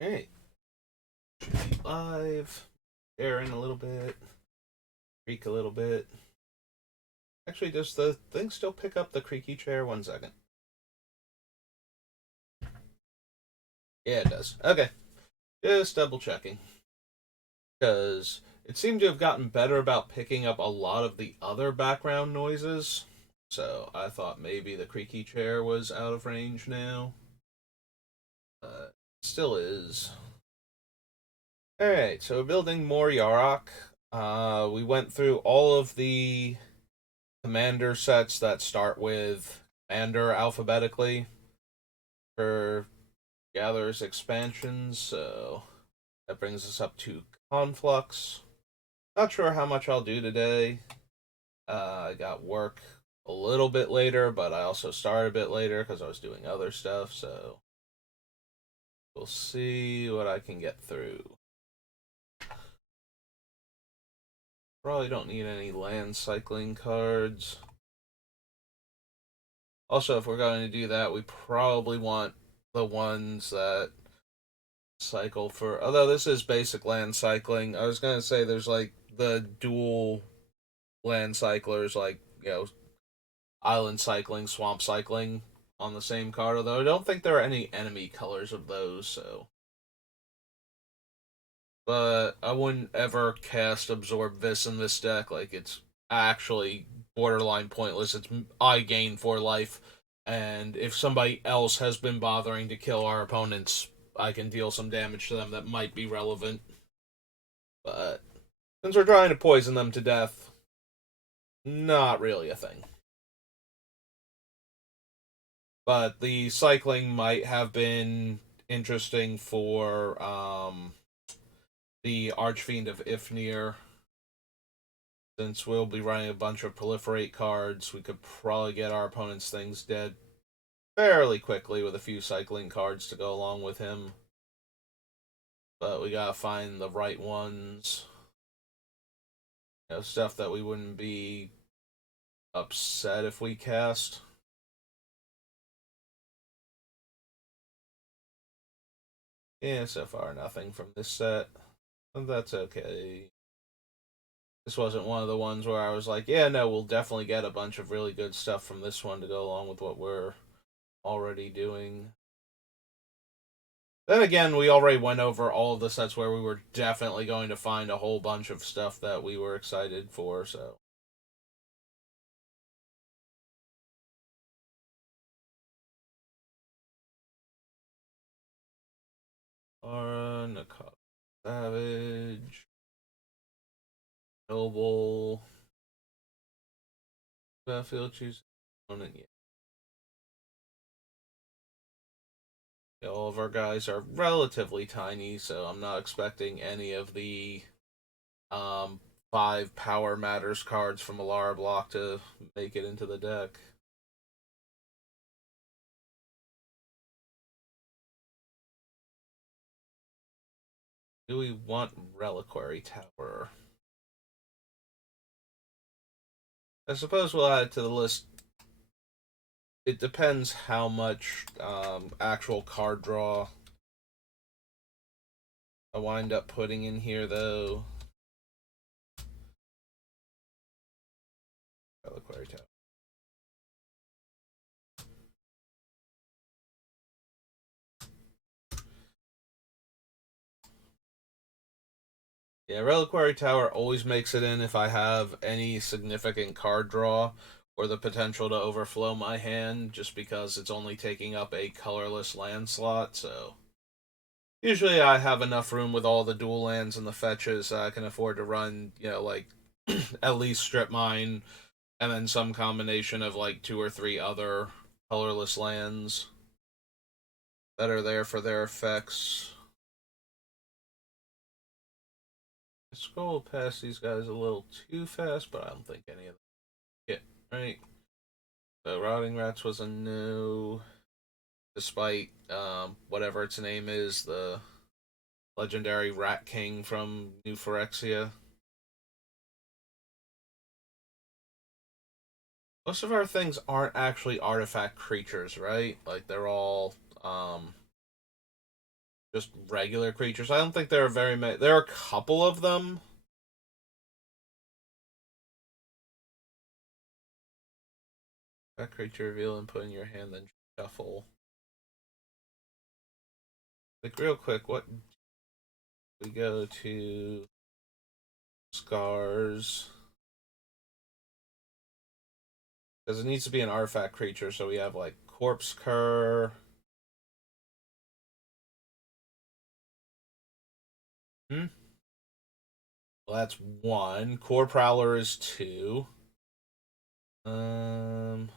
Hey, should be live. Air in a little bit. Creak a little bit. Actually, does the thing still pick up the creaky chair? 1 second. Yeah, it does. Okay, just double checking. Because it seemed to have gotten better about picking up a lot of the other background noises. So I thought maybe the creaky chair was out of range now. Still is. Alright, so we're building more Yarok. We went through all of the commander sets that start with commander alphabetically for Gatherer's expansions, so that brings us up to Conflux. Not sure how much I'll do today. I got work a little bit later, but I also started a bit later because I was doing other stuff, so we'll see what I can get through. Probably don't need any land cycling cards. Also, if we're going to do that, we probably want the ones that cycle for. Although this is basic land cycling, I was gonna say there's like the dual land cyclers, like island cycling, swamp cycling on the same card. Although I don't think there are any enemy colors of those, so. But I wouldn't ever cast Absorb this in this deck. Like it's actually borderline pointless. It's I gain 4 life, and if somebody else has been bothering to kill our opponents, I can deal some damage to them that might be relevant. But since we're trying to poison them to death, not really a thing. But the cycling might have been interesting for the Archfiend of Ifnir. Since we'll be running a bunch of proliferate cards, we could probably get our opponent's things dead fairly quickly with a few cycling cards to go along with him. But we gotta find the right ones. Stuff that we wouldn't be upset if we cast. Yeah, so far nothing from this set. But that's okay. This wasn't one of the ones where I was like, yeah, no, we'll definitely get a bunch of really good stuff from this one to go along with what we're already doing. Then again, we already went over all of the sets where we were definitely going to find a whole bunch of stuff that we were excited for, so. Nicole Savage, Noble, Battlefield choose opponent. Yeah, all of our guys are relatively tiny, so I'm not expecting any of the um, 5 Power Matters cards from Alara block to make it into the deck. Do we want Reliquary Tower? I suppose we'll add it to the list. It depends how much actual card draw I wind up putting in here, though. Reliquary Tower. Yeah, Reliquary Tower always makes it in if I have any significant card draw or the potential to overflow my hand, just because it's only taking up a colorless land slot, so. Usually I have enough room with all the dual lands and the fetches that I can afford to run, like, at least Strip Mine, and then some combination of, like, 2 or 3 other colorless lands that are there for their effects. I scroll past these guys a little too fast, but I don't think any of them hit, right? So Rotting Rats was a no, despite whatever its name is, the legendary Rat King from New Phyrexia. Most of our things aren't actually artifact creatures, right? Like they're all just regular creatures. I don't think there are very many. There are a couple of them. That creature reveal and put in your hand, then shuffle. Like real quick, what we go to scars because it needs to be an artifact creature. So we have like corpse cur. Hmm. Well, that's one. Core prowler is two. Um,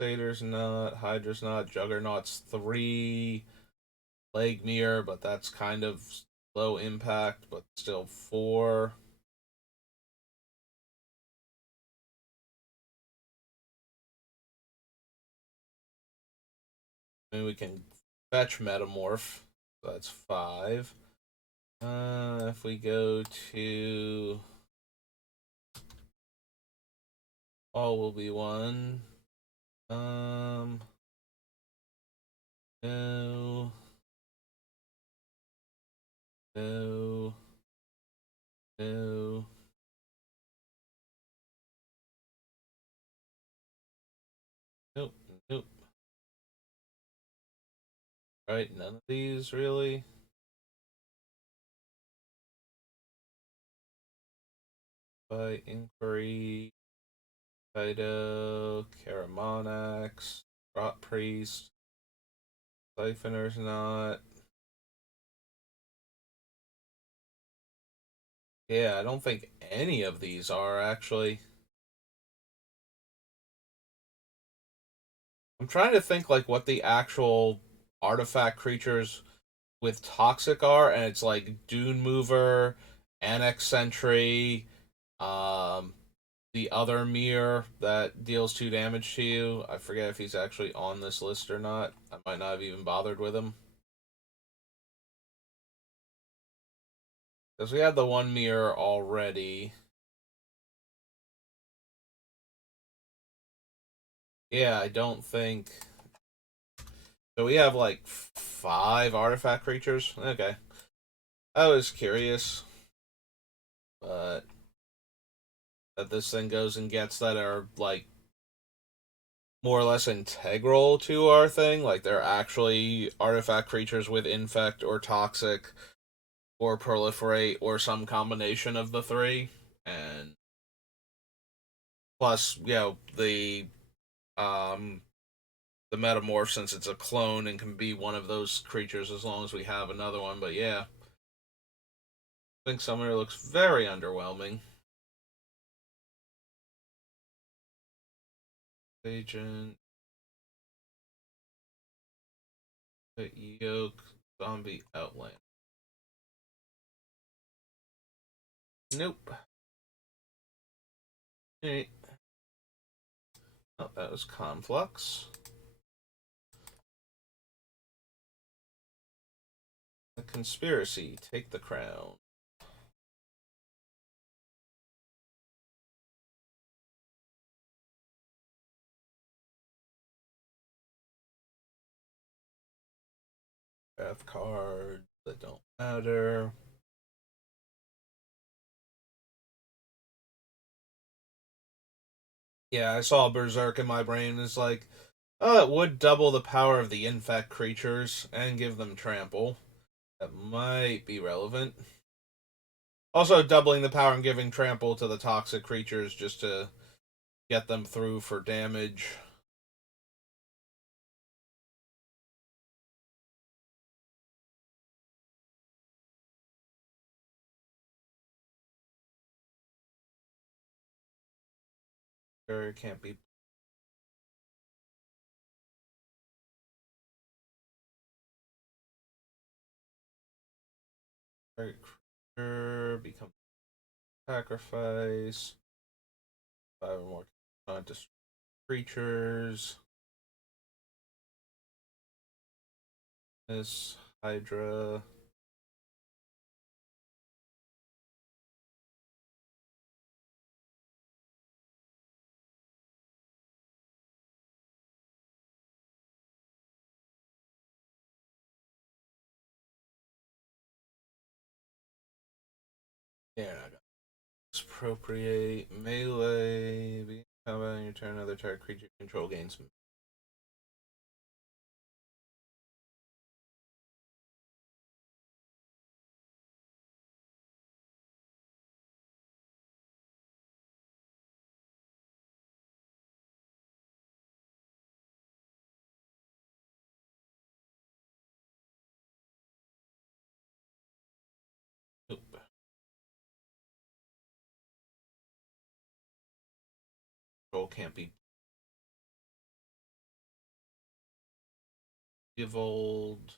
Satyrs not, Hydra's not, Juggernaut's three. Plague mirror, but that's kind of low impact, but still four. Maybe we can fetch Metamorph. So that's five. If we go to all will be one. Um, no, no, no. Nope, nope. Right, none of these really. By inquiry, Kaido, Karamonax, Rot Priest, Siphoner's not. Yeah, I don't think any of these are actually. I'm trying to think like what the actual artifact creatures with toxic are, and it's like Dune Mover, Annex Sentry, um, the other mirror that deals two damage to you. I forget if he's actually on this list or not. I might not have even bothered with him. Because we had the one mirror already. Yeah, I don't think. So we have like five artifact creatures. Okay. I was curious, but that this thing goes and gets that are like more or less integral to our thing. Like they're actually artifact creatures with infect or toxic or proliferate or some combination of the three. And plus, um the metamorph since it's a clone and can be one of those creatures as long as we have another one. But yeah, I think Summoner looks very underwhelming. Agent, Yoke, Zombie Outland. Nope. Alright. Oh, that was Conflux. The Conspiracy. Take the crown. Path cards that don't matter. Yeah, I saw Berserk in my brain. It's like, oh, it would double the power of the infect creatures and give them trample. That might be relevant. Also, doubling the power and giving trample to the toxic creatures just to get them through for damage. Sure, can't be. Creature become sacrifice. Five or more creatures. This Hydra. Expropriate melee. Be combat on your turn. Another target creature control gains. Oop. Control can't be evolved.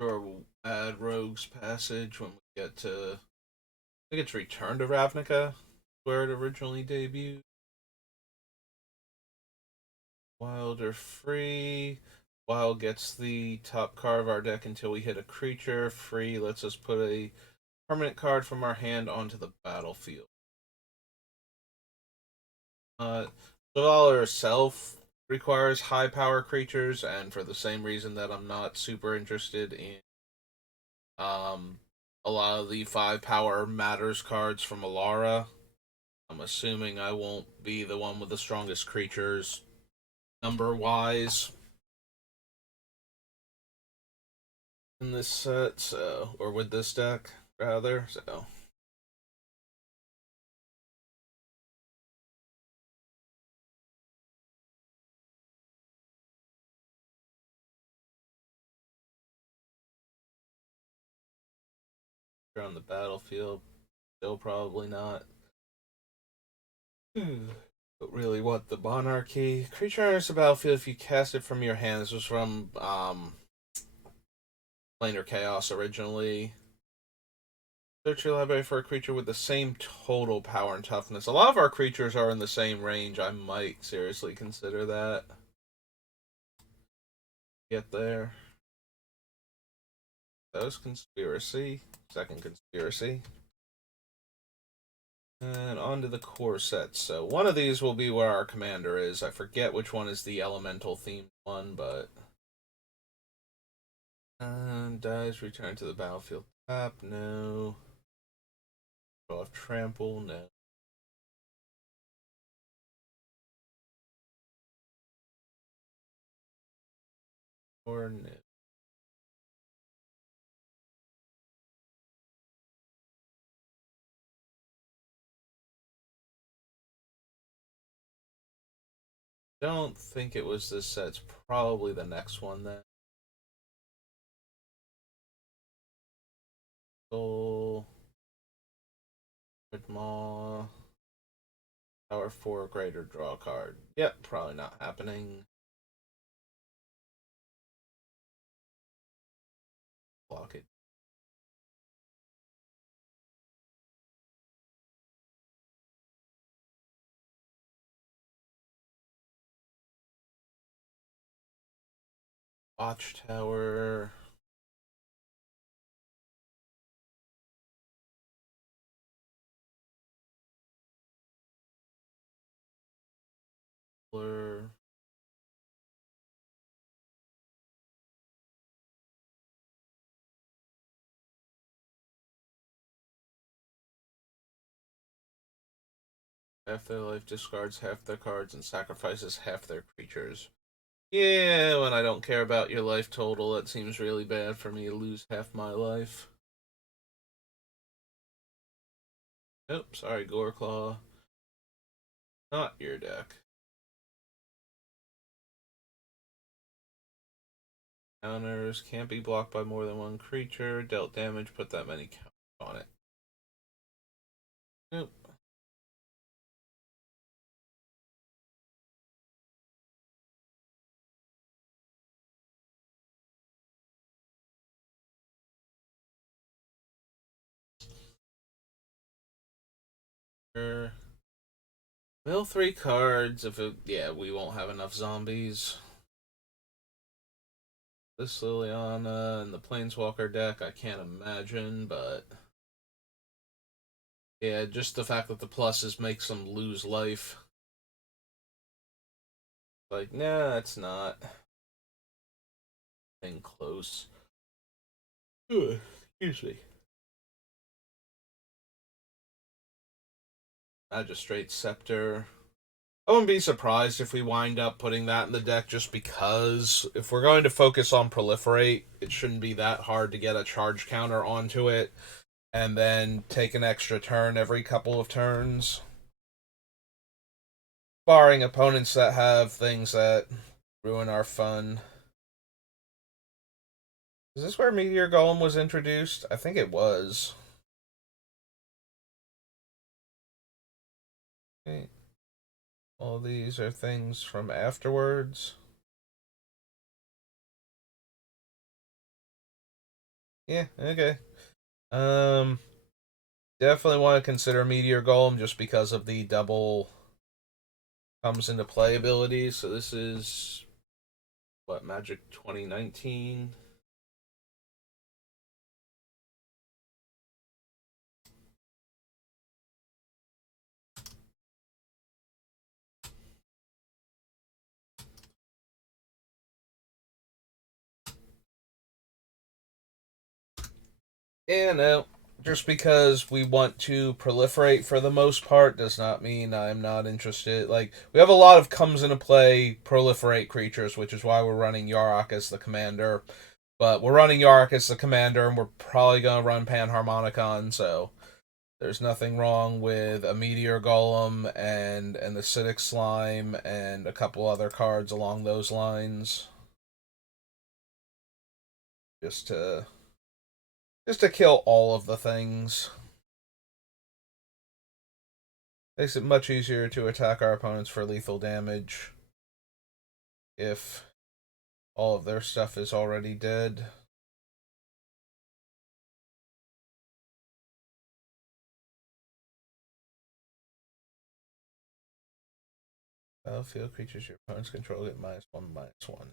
Or we'll add Rogue's Passage when we get to. I think it's Return to Ravnica, where it originally debuted. Wild or free. Wild gets the top card of our deck until we hit a creature. Free lets us put a permanent card from our hand onto the battlefield. Dollar itself requires high power creatures, and for the same reason that I'm not super interested in um, a lot of the 5 power matters cards from Alara, I'm assuming I won't be the one with the strongest creatures number wise in this set, so or with this deck rather. So you're on the battlefield, still probably not. But really, what the monarchy creature enters the battlefield if you cast it from your hand. This was from Planar Chaos originally. Search your library for a creature with the same total power and toughness. A lot of our creatures are in the same range. I might seriously consider that. Get there. That was conspiracy. Second conspiracy. And on to the core sets. So one of these will be where our commander is. I forget which one is the elemental themed one, but dies return to the battlefield. Tap, no. Draw off trample, no. Or no. Don't think it was this set. It's probably the next one then. Soul. Maw. Power 4 greater, draw a card. Yep, probably not happening. Block it. Watchtower. Blur. Half their life discards half their cards and sacrifices half their creatures. Yeah, when I don't care about your life total, it seems really bad for me to lose half my life. Oh, sorry, Goreclaw. Not your deck. Counters can't be blocked by more than one creature. Dealt damage, put that many counters on it. Nope. Mill 3 cards. If it, yeah, we won't have enough zombies. This Liliana and the Planeswalker deck, I can't imagine, but yeah, just the fact that the pluses makes them lose life. Like, nah, that's not thing close. Ugh, excuse me. Magistrate Scepter. I wouldn't be surprised if we wind up putting that in the deck just because if we're going to focus on proliferate, it shouldn't be that hard to get a charge counter onto it and then take an extra turn every couple of turns. Barring opponents that have things that ruin our fun. Is this where Meteor Golem was introduced? I think it was. Okay. All these are things from afterwards. Yeah, okay. Um, Definitely want to consider Meteor Golem just because of the double comes into play abilities. So this is what, Magic 2019. Yeah, no. Just because we want to proliferate for the most part does not mean I'm not interested. Like, we have a lot of comes into play proliferate creatures, which is why we're running Yarok as the commander. But we're running Yarok as the commander, and we're probably going to run Panharmonicon, so there's nothing wrong with a Meteor Golem and an Acidic Slime and a couple other cards along those lines. Just to kill all of the things. Makes it much easier to attack our opponents for lethal damage if all of their stuff is already dead. Battlefield creatures your opponents control get -1/-1.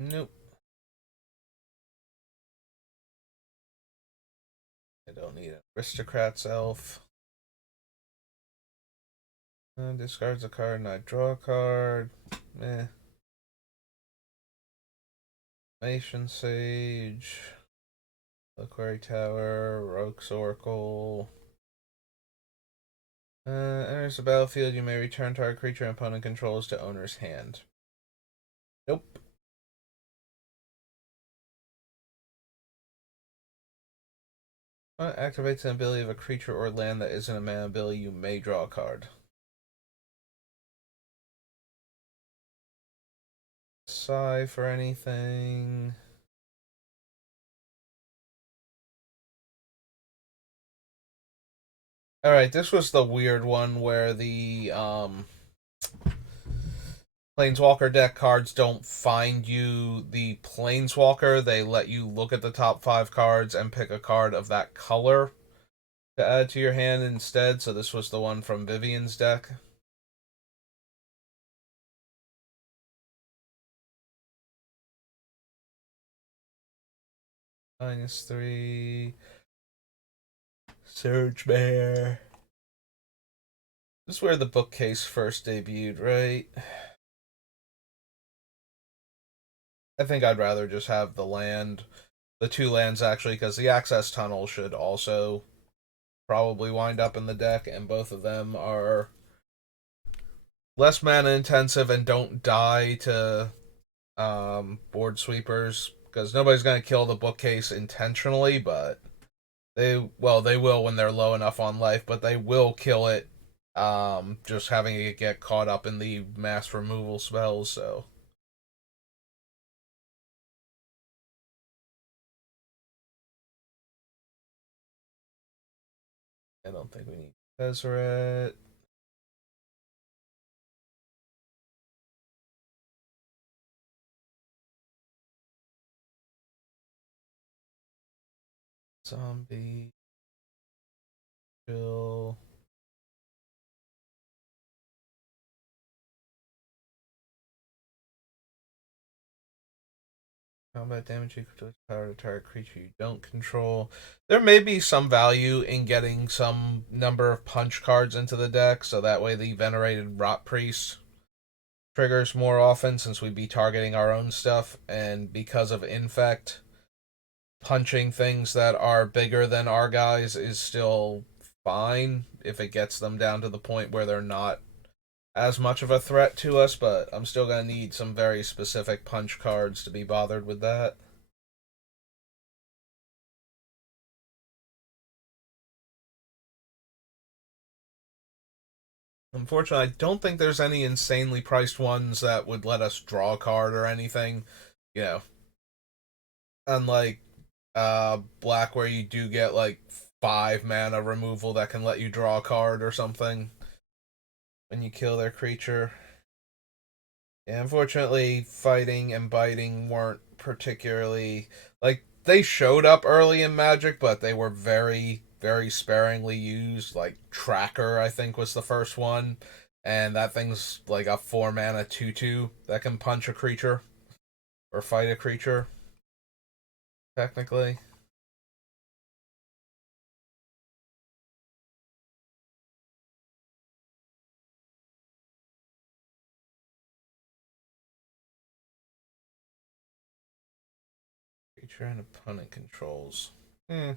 Nope. I don't need an Aristocrat's Elf. Discards a card and I draw a card. Meh. Nation Sage. Liquary Tower. Rogue's Oracle. Enters the battlefield, you may return target creature and opponent controls to owner's hand. Nope. Activates an ability of a creature or land that isn't a mana ability, you may draw a card. Sigh for anything. Alright, this was the weird one where the Planeswalker deck cards don't find you the Planeswalker. They let you look at the top 5 cards and pick a card of that color to add to your hand instead. So this was the one from Vivian's deck. -3. Surge Bear. This is where the bookcase first debuted, right? I think I'd rather just have the 2 lands actually, because the Access Tunnel should also probably wind up in the deck, and both of them are less mana intensive and don't die to board sweepers, because nobody's going to kill the bookcase intentionally, but they will when they're low enough on life, but they will kill it just having it get caught up in the mass removal spells. So I don't think we need Tezzeret. Zombie. Chill. combat damage equal to its power to target creature you don't control. There may be some value in getting some number of punch cards into the deck, so that way the Venerated Rot Priest triggers more often since we'd be targeting our own stuff, and because of Infect, punching things that are bigger than our guys is still fine if it gets them down to the point where they're not as much of a threat to us, but I'm still going to need some very specific punch cards to be bothered with that. Unfortunately, I don't think there's any insanely priced ones that would let us draw a card or anything. You know, unlike Black, where you do get like 5 mana removal that can let you draw a card or something when you kill their creature. Yeah, unfortunately, fighting and biting weren't particularly like they showed up early in Magic, but they were very, very sparingly used. Like Tracker, I think, was the first one, and that thing's like a 4 mana 2/2 that can punch a creature or fight a creature. Technically, creature and opponent controls. Hmm.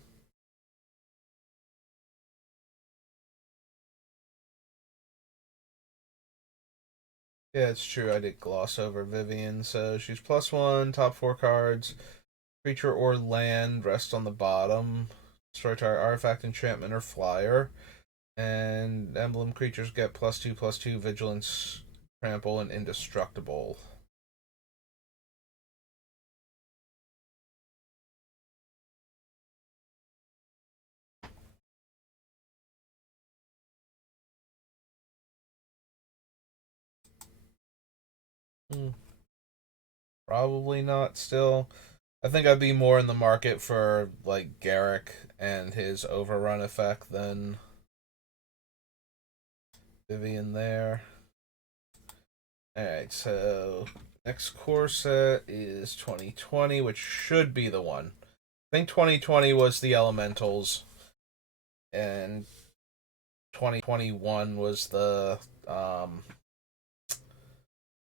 Yeah, it's true. I did gloss over Vivian. So she's +1, top 4 cards. Creature or land rest on the bottom. Destroy target artifact, enchantment, or flyer. And emblem creatures get +2/+2, vigilance, trample, and indestructible. Hmm. Probably not still. I think I'd be more in the market for like Garrick and his overrun effect than Vivian there. Alright, so next core set is 2020, which should be the one. I think 2020 was the elementals, and 2021 was the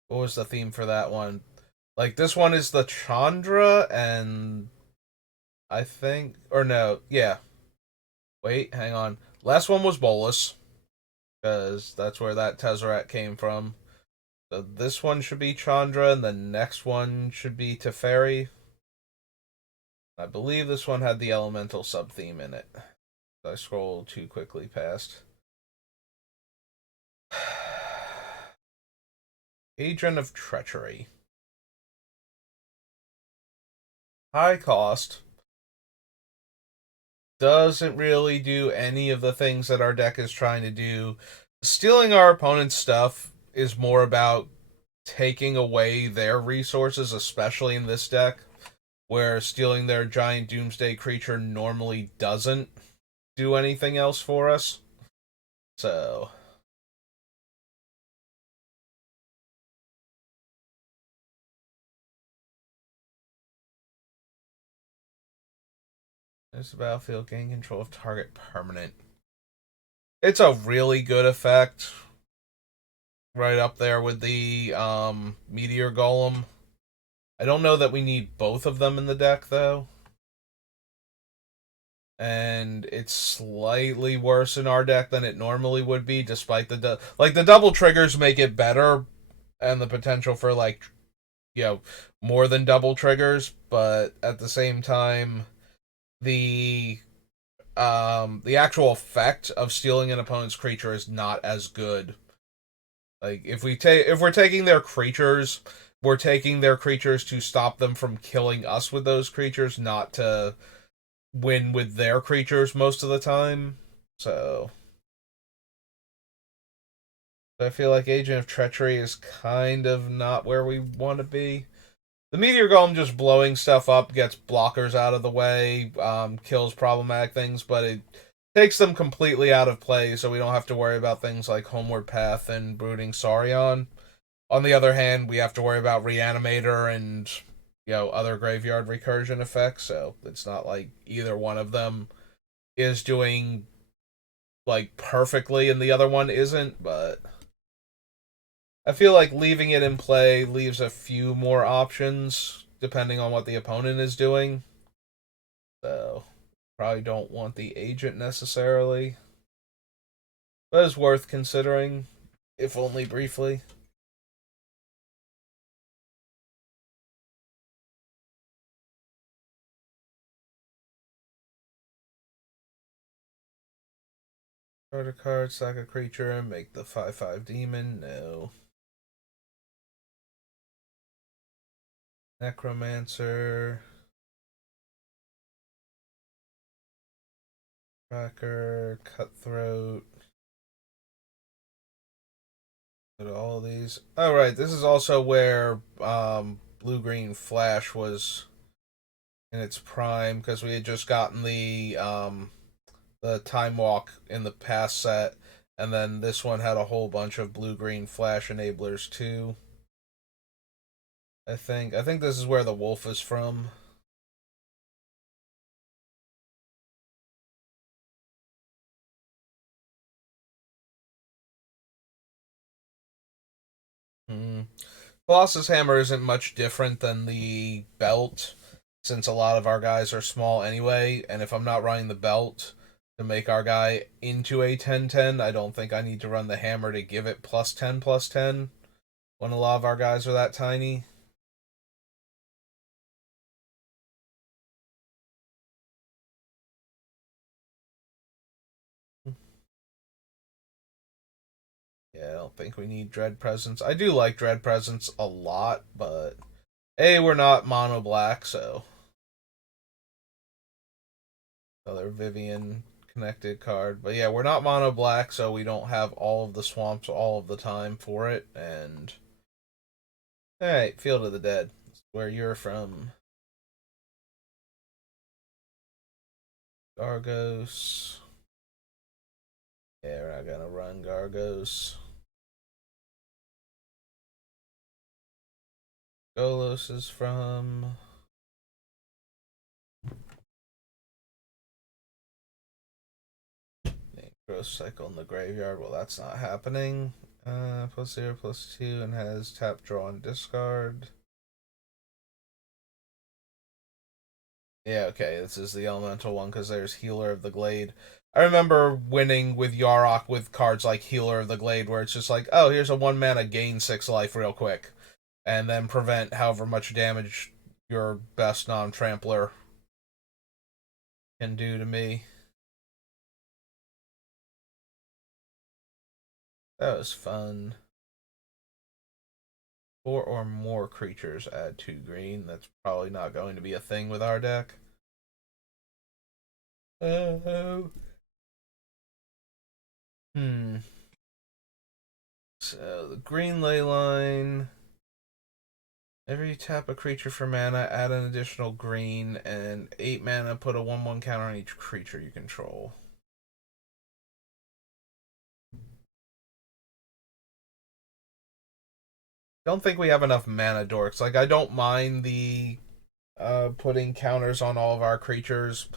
what was the theme for that one? Like this one is the Chandra, and I think, or no, yeah. Wait, hang on. Last one was Bolus, because that's where that Tezzeret came from. So this one should be Chandra, and the next one should be Teferi. I believe this one had the elemental sub theme in it. I scrolled too quickly past. Agent of Treachery. High cost. Doesn't really do any of the things that our deck is trying to do. Stealing our opponent's stuff is more about taking away their resources, especially in this deck, where stealing their giant doomsday creature normally doesn't do anything else for us. So this battlefield gain control of target permanent. It's a really good effect. Right up there with the Meteor Golem. I don't know that we need both of them in the deck though. And it's slightly worse in our deck than it normally would be, despite the double triggers make it better, and the potential for like more than double triggers, but at the same time, the the actual effect of stealing an opponent's creature is not as good. Like if we're taking their creatures, we're taking their creatures to stop them from killing us with those creatures, not to win with their creatures most of the time. So I feel like Agent of Treachery is kind of not where we want to be. The Meteor Golem just blowing stuff up gets blockers out of the way, kills problematic things, but it takes them completely out of play, so we don't have to worry about things like Homeward Path and Brooding Saurion. On the other hand, we have to worry about Reanimator and other graveyard recursion effects, so it's not like either one of them is doing like perfectly and the other one isn't, but I feel like leaving it in play leaves a few more options depending on what the opponent is doing. So probably don't want the agent necessarily, but it's worth considering, if only briefly. Start a card, sack a creature, and make the 5/5 demon. No. Necromancer. Tracker. Cutthroat. Go to all these. Oh, right. This is also where Blue Green Flash was in its prime because we had just gotten the Time Walk in the past set, and then this one had a whole bunch of Blue Green Flash enablers too. I think this is where the wolf is from. Hmm. Colossus Hammer isn't much different than the belt, since a lot of our guys are small anyway, and if I'm not running the belt to make our guy into a 10/10, I don't think I need to run the hammer to give it +10/+10 when a lot of our guys are that tiny. Yeah, I don't think we need Dread Presence. I do like Dread Presence a lot, but A, we're not mono black, so another Vivian connected card. But yeah, we're not mono black, so we don't have all of the swamps all of the time for it. And alright, Field of the Dead. That's where you're from. Gargos. Yeah, we're not gonna run Gargos. Golos is from Growth Cycle in the graveyard. Well, that's not happening. +0/+2 and has tap, draw, and discard. Yeah, okay, this is the elemental one because there's Healer of the Glade. I remember winning with Yarok with cards like Healer of the Glade, where it's just like, oh, here's a 1 mana gain 6 life real quick, and then prevent however much damage your best non-trampler can do to me. That was fun. 4 or more creatures add 2 green. That's probably not going to be a thing with our deck. Oh. Hmm. So the green ley line. Every tap a creature for mana, add an additional green, and 8 mana, put a 1/1 counter on each creature you control. Don't think we have enough mana dorks. Like, I don't mind the putting counters on all of our creatures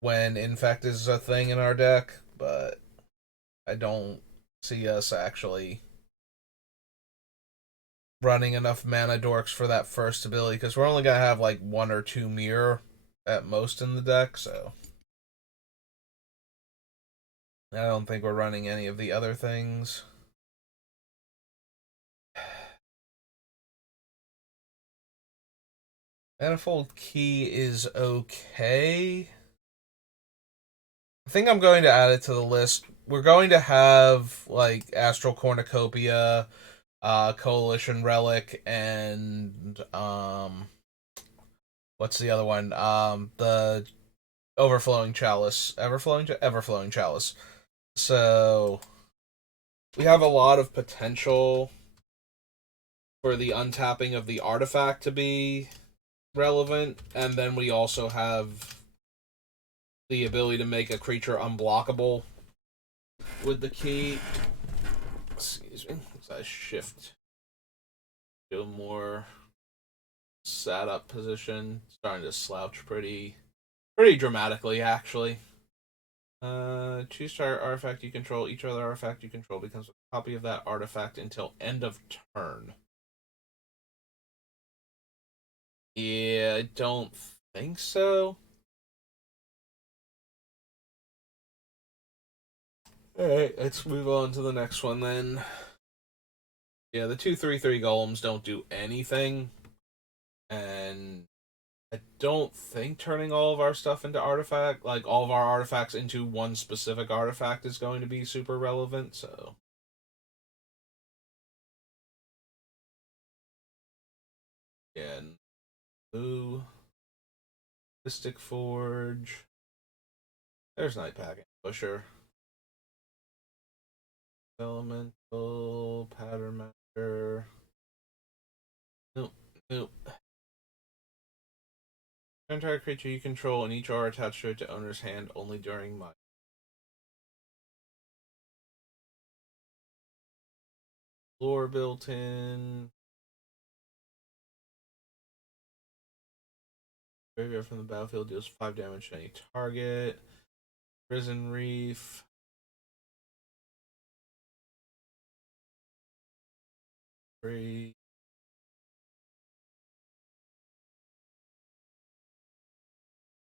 when Infect is a thing in our deck, but I don't see us actually running enough mana dorks for that first ability because we're only gonna have like 1 or 2 mirror at most in the deck, so I don't think we're running any of the other things. Manifold Key is okay. I think I'm going to add it to the list. We're going to have like Astral Cornucopia, Coalition Relic, and what's the other one? The Overflowing Chalice, Everflowing Chalice. So we have a lot of potential for the untapping of the artifact to be relevant, and then we also have the ability to make a creature unblockable with the key. Excuse me, as I shift to a more sat up position, starting to slouch pretty dramatically actually. Choose target artifact you control. Each other artifact you control becomes a copy of that artifact until end of turn. Yeah, I don't think so. Alright, let's move on to the next one then. Yeah, the 2/3/3 golems don't do anything, and I don't think turning all of our stuff into artifact, like all of our artifacts into one specific artifact, is going to be super relevant, so. Yeah, Ooh. Mystic Forge. There's Night Pack Ambusher. Elemental, Pattern Master. Nope, nope. Entire creature you control and each are attached to it to owner's hand only during my lore built in. Graveyard from the battlefield deals 5 damage to any target. Prison Reef. Free.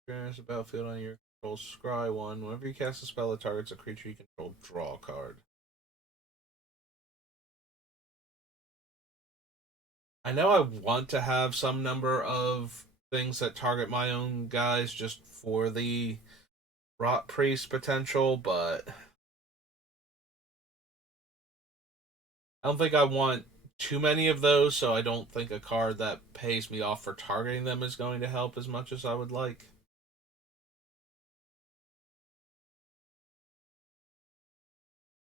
Experience the battlefield on your control. Scry 1. Whenever you cast a spell that targets a creature you control, draw a card. I know I want to have some number of things that target my own guys just for the Rot Priest potential, but I don't think I want too many of those, so I don't think a card that pays me off for targeting them is going to help as much as I would like.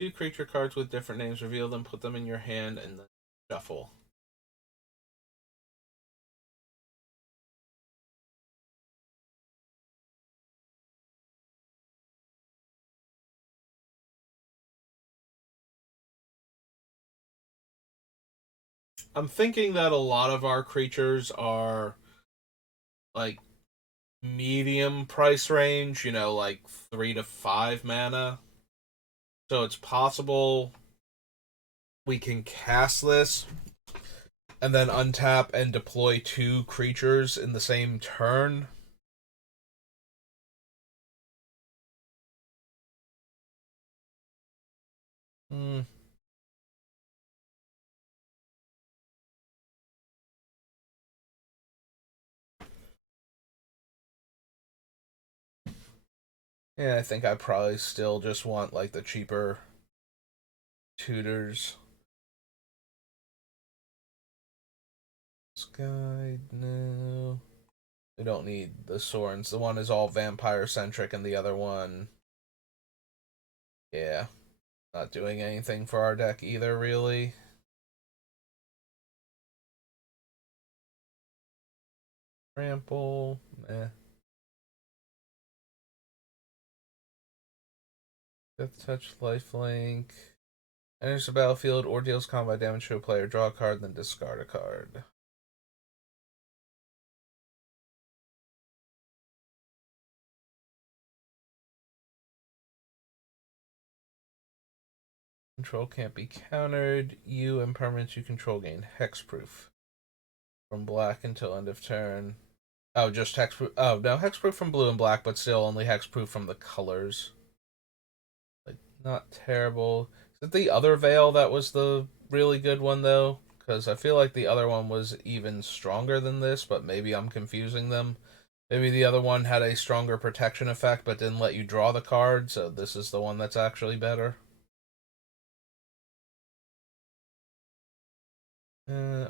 Two creature cards with different names, reveal them, put them in your hand, and then shuffle. I'm thinking that a lot of our creatures are like medium price range, like 3 to 5 mana. So it's possible we can cast this and then untap and deploy 2 creatures in the same turn. Hmm. Yeah, I think I probably still just want like the cheaper tutors. Sky, no. We don't need the Sorns. The one is all vampire centric, and the other one, yeah, not doing anything for our deck either, really. Trample, eh. Death Touch, Lifelink. Enters the battlefield or deals combat damage to a player. Draw a card, then discard a card. Control can't be countered. You and permanents you control gain hexproof. From black until end of turn. Oh, just hexproof. Oh, no, hexproof from blue and black, but still only hexproof from the colors. Like, not terrible. Is it the other Veil that was the really good one, though? Because I feel like the other one was even stronger than this, but maybe I'm confusing them. Maybe the other one had a stronger protection effect, but didn't let you draw the card, so this is the one that's actually better.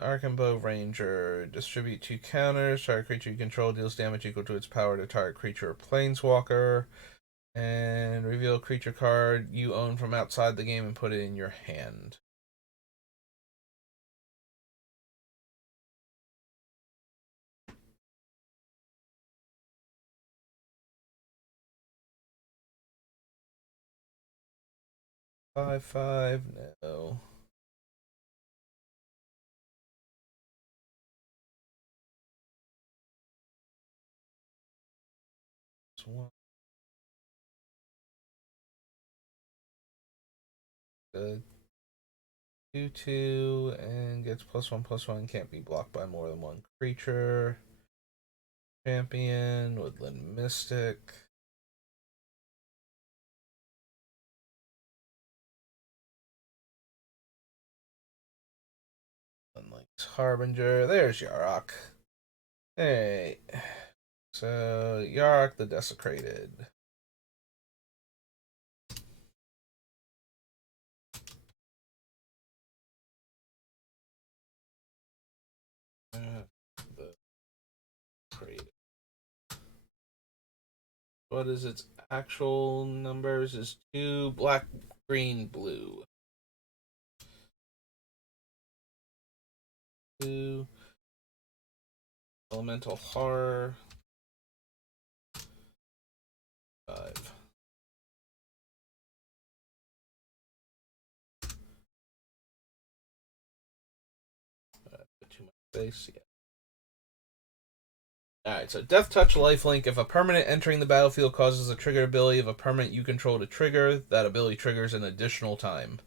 Archambault Ranger. Distribute 2 counters. Target creature you control deals damage equal to its power to target creature or planeswalker. And reveal a creature card you own from outside the game and put it in your hand. Five, no. One. Good. 2/2 and gets +1/+1. Can't be blocked by more than one creature. Champion, Woodland Mystic. Unlinked Harbinger. There's Yarok. Hey. So, Yarok the Desecrated. The Created. What is its actual numbers? Is 2 black, green, blue. 2 elemental horror. 5. Put too much space. Yeah. Alright, so Death Touch Lifelink. If a permanent entering the battlefield causes a trigger ability of a permanent you control to trigger, that ability triggers an additional time.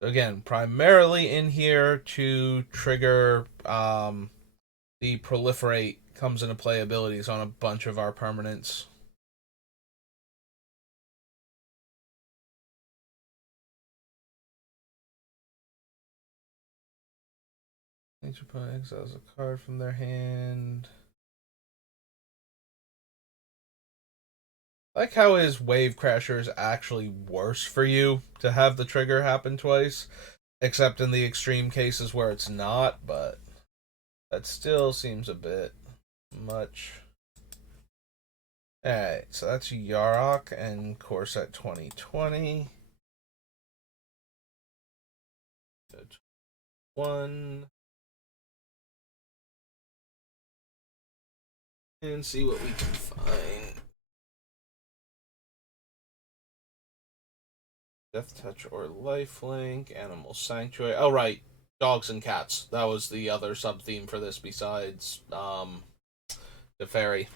So again, primarily in here to trigger the Proliferate comes into play abilities on a bunch of our permanents. Each opponent exiles a card from their hand. I like how his Wave Crasher is actually worse for you to have the trigger happen twice, except in the extreme cases where it's not, but that still seems a bit much. Alright, so that's Yarok and Corset 2020. 1. And see what we can find. Death Touch or Lifelink, Animal Sanctuary. Oh, right. Dogs and cats. That was the other sub theme for this besides the fairy.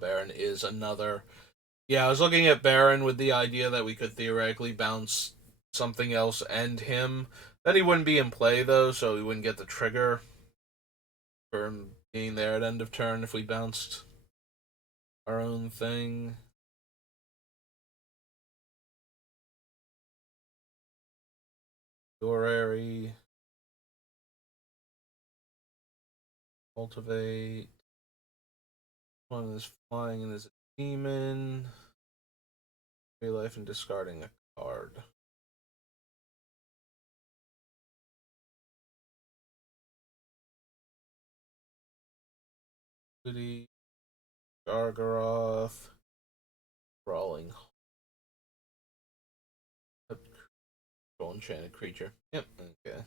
Baron is another. Yeah, I was looking at Baron with the idea that we could theoretically bounce something else and him. Then he wouldn't be in play, though, so we wouldn't get the trigger for him being there at end of turn if we bounced our own thing. Dorary. Cultivate. One is flying and is a demon. Free life and discarding a card. Goody. Gargaroth. Brawling. Control enchanted creature. Yep, okay.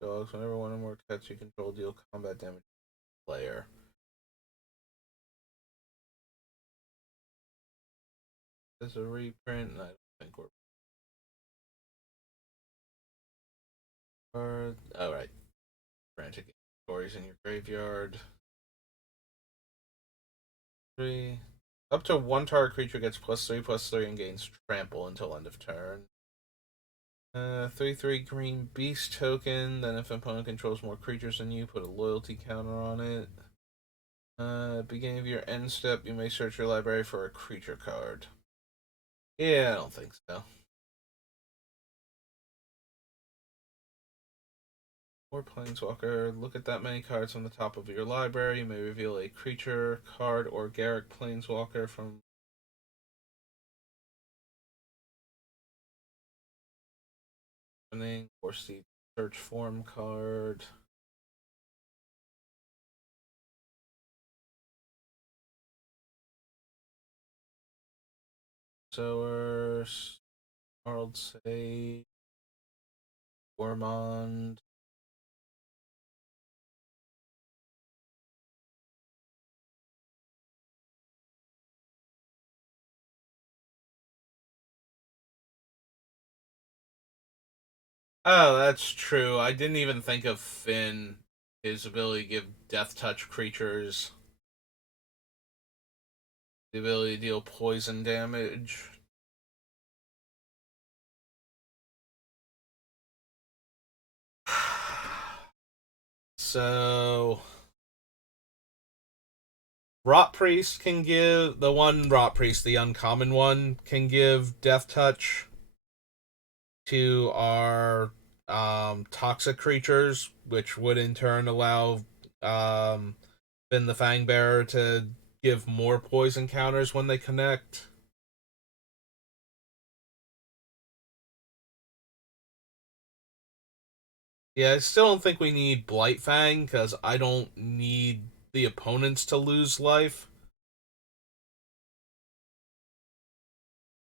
Dogs, whenever one or more cats you control deal combat damage to the player. There's a reprint, and I don't think we're. Alright. Frantic stories in your graveyard. 3. Up to 1 target creature gets +3/+3 and gains trample until end of turn. 3/3 green beast token. Then if an opponent controls more creatures than you, put a loyalty counter on it. Beginning of your end step, you may search your library for a creature card. Yeah, I don't think so. Or Planeswalker. Look at that many cards on the top of your library. You may reveal a creature card or Garruk Planeswalker from. Or see search form card. Sowers. Arnold Say. Gormond. Oh, that's true. I didn't even think of Finn. His ability to give death touch creatures the ability to deal poison damage. So Rot Priest can give the one Rot Priest, the uncommon one, can give Death Touch to our toxic creatures, which would in turn allow um, Finn the Fangbearer to give more poison counters when they connect. Yeah, I still don't think we need Blight Fang because I don't need the opponents to lose life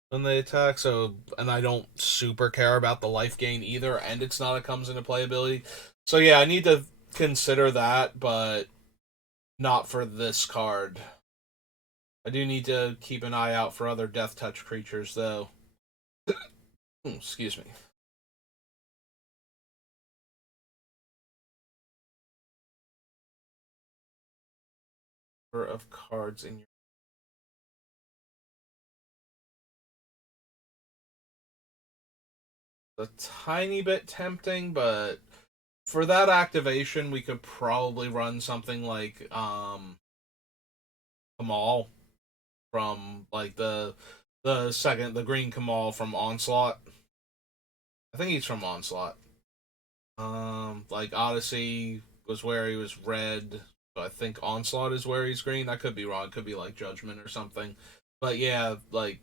when they attack. So, and I don't super care about the life gain either, and it's not a comes into play ability. So yeah, I need to consider that, but not for this card. I do need to keep an eye out for other death touch creatures though. Excuse me. Number of cards in your a tiny bit tempting, but for that activation, we could probably run something like Kamal from like the green Kamal from Onslaught. I think he's from Onslaught. Like Odyssey was where he was red. So I think Onslaught is where he's green. I could be wrong. It could be like Judgment or something. But yeah, like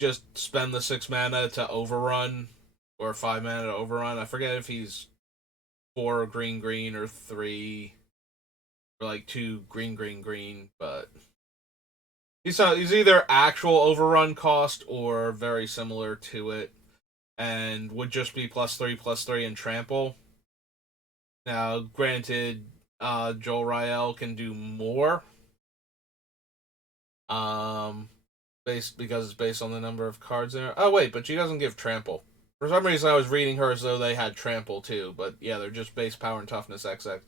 just spend the 6 mana to overrun or 5 mana to overrun. I forget if he's 4 green or 3 or like 2 green, but he's either actual overrun cost or very similar to it, and would just be +3/+3 and trample. Now, granted, Joel Rael can do more, um, based because it's based on the number of cards there. Oh wait, but she doesn't give trample. For some reason, I was reading her as though they had trample too, but yeah, they're just base power and toughness XX,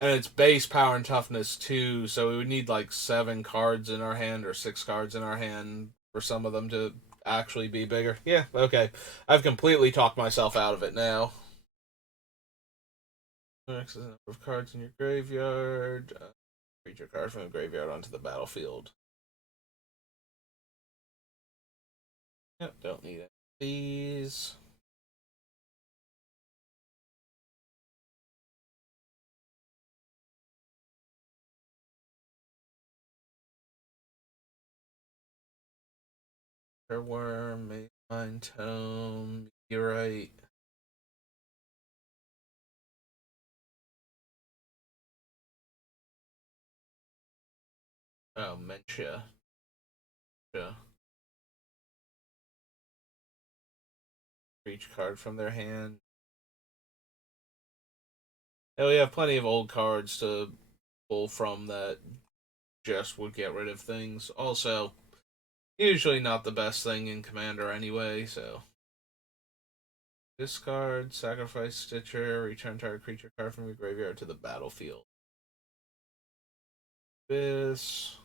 and it's base power and toughness too. So we would need like 7 cards in our hand or 6 cards in our hand for some of them to actually be bigger. Yeah, okay, I've completely talked myself out of it now. Next is the number of cards in your graveyard. Creature card from the graveyard onto the battlefield. Yep, don't need it. These. Worm, Mine Tome, Meteorite. Oh, Mentia. Yeah. Each card from their hand. And we have plenty of old cards to pull from that just would get rid of things. Also, usually not the best thing in Commander anyway, so. Discard, sacrifice Stitcher, return target creature card from your graveyard to the battlefield. This.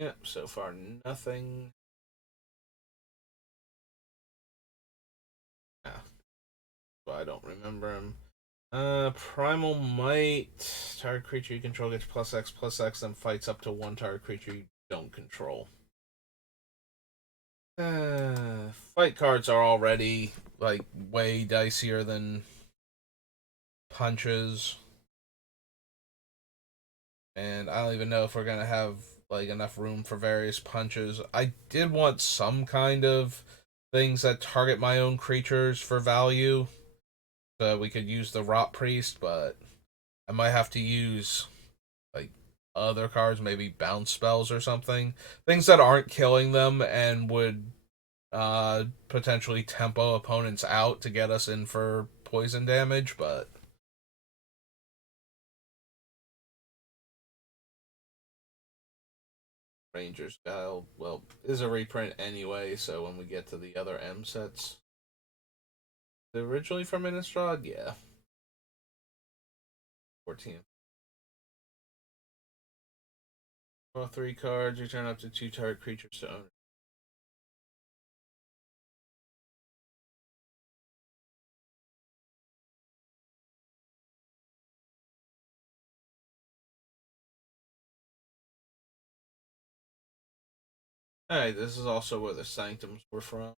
Yep, so far nothing. Yeah, but I don't remember him. Primal Might. Target creature you control gets +X/+X, and fights up to one target creature you don't control. Fight cards are already like way dicier than punches, and I don't even know if we're gonna have like enough room for various punches. I did want some kind of things that target my own creatures for value, so we could use the Rot Priest, but I might have to use like other cards, maybe bounce spells or something, things that aren't killing them and would potentially tempo opponents out to get us in for poison damage. But Rangers Guile, well, is a reprint anyway, so when we get to the other M sets. They're originally from Innistrad? Yeah. 14. Draw 3 cards, return up to 2 target creatures to owner. Alright, this is also where the Sanctums were from.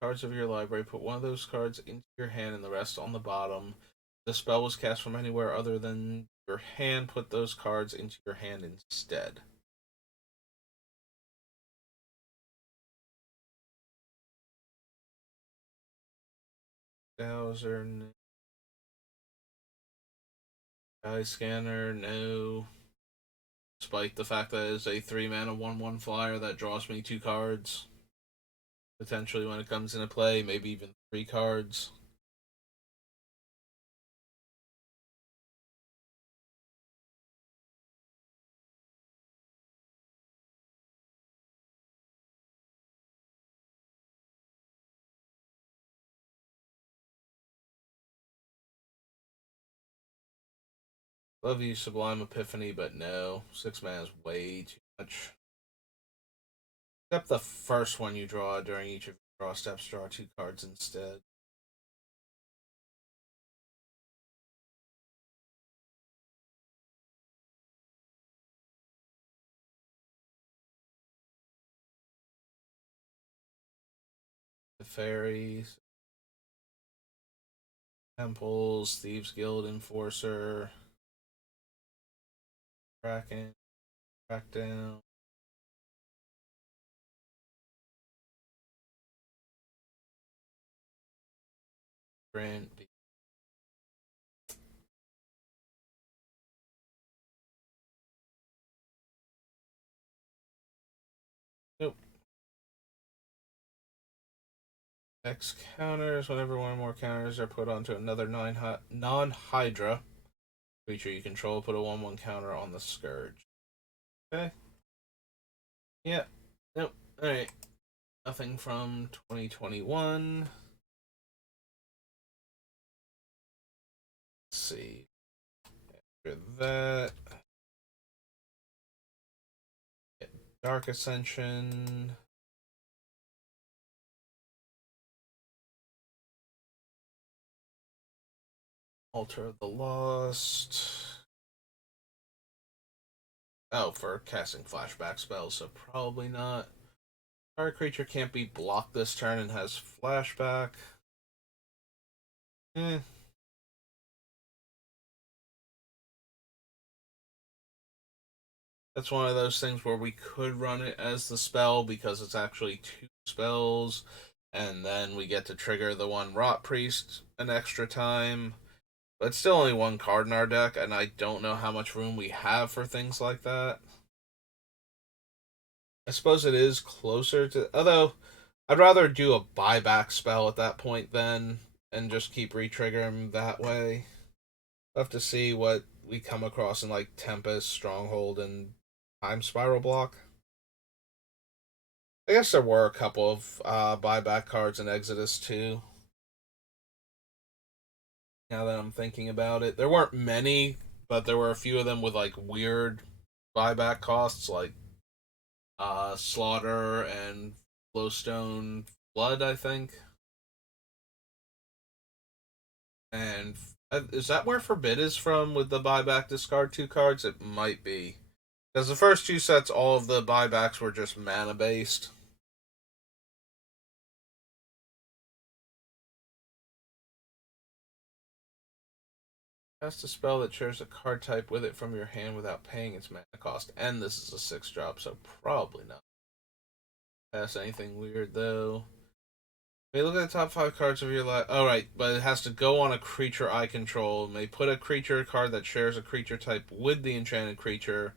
Cards of your library, put one of those cards into your hand and the rest on the bottom. The spell was cast from anywhere other than your hand, put those cards into your hand instead. Bowser, no. Sky Scanner, no. Despite the fact that it's a 3 mana 1/1 flyer that draws me 2 cards. Potentially when it comes into play, maybe even 3 cards. Love you, Sublime Epiphany, but no. 6 mana is way too much. Except the first one you draw during each of your draw steps, draw 2 cards instead. The Fairies, Temples, Thieves Guild Enforcer, Kraken, Crackdown. Grant. Nope. X counters. Whenever one or more counters are put onto another non-Hydra creature you control, put a 1/1 counter on the Scourge. Okay. Yeah. Nope. Alright. Nothing from 2021. Let's see. After that. Dark Ascension. Altar of the Lost. Oh, for casting flashback spells, so probably not. Our creature can't be blocked this turn and has flashback. Eh. That's one of those things where we could run it as the spell because it's actually 2 spells, and then we get to trigger the one Rot Priest an extra time. But it's still only 1 card in our deck, and I don't know how much room we have for things like that. I suppose it is closer to. Although, I'd rather do a buyback spell at that point then, and just keep retriggering that way. We'll have to see what we come across in like Tempest, Stronghold, and Time Spiral Block. I guess there were a couple of buyback cards in Exodus too. Now that I'm thinking about it, there weren't many, but there were a few of them with like weird buyback costs, like Slaughter and Glowstone Blood, I think. And is that where Forbid is from with the buyback discard 2 cards? It might be. Because the first 2 sets, all of the buybacks were just mana based. Cast a spell that shares a card type with it from your hand without paying its mana cost. And this is a 6 drop, so probably not. Pass anything weird though. May look at the top 5 cards of your life. Oh, right, but it has to go on a creature I control. May put a creature card that shares a creature type with the enchanted creature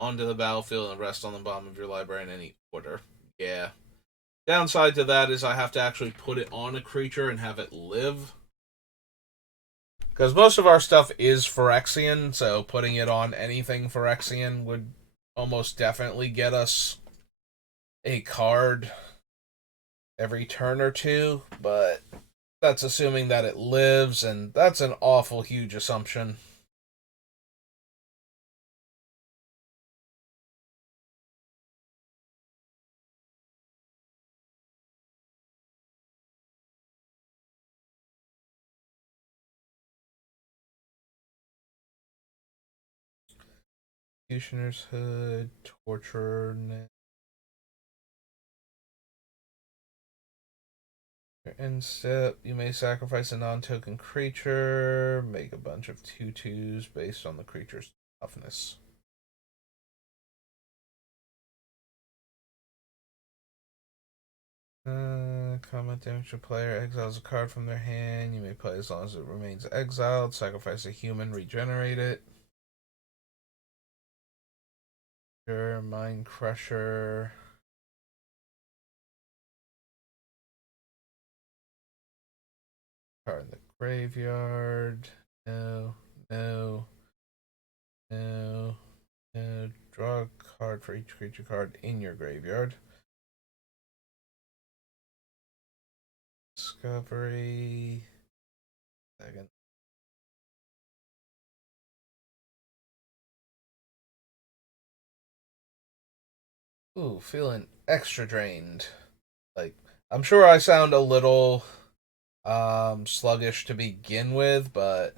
onto the battlefield and rest on the bottom of your library in any order. Yeah. Downside to that is I have to actually put it on a creature and have it live. Because most of our stuff is Phyrexian, so putting it on anything Phyrexian would almost definitely get us a card every turn or two, but that's assuming that it lives, and that's an awful huge assumption. Executioner's Hood, Torturer, end step. You may sacrifice a non-token creature. Make a bunch of 2/2s based on the creature's toughness. Combat damage to player exiles a card from their hand. You may play as long as it remains exiled. Sacrifice a human, regenerate it. Sure, Mind Crusher. Card in the graveyard. No, no, no, no. Draw a card for each creature card in your graveyard. Discovery. Second. Ooh, feeling extra drained. Like, I'm sure I sound a little sluggish to begin with, but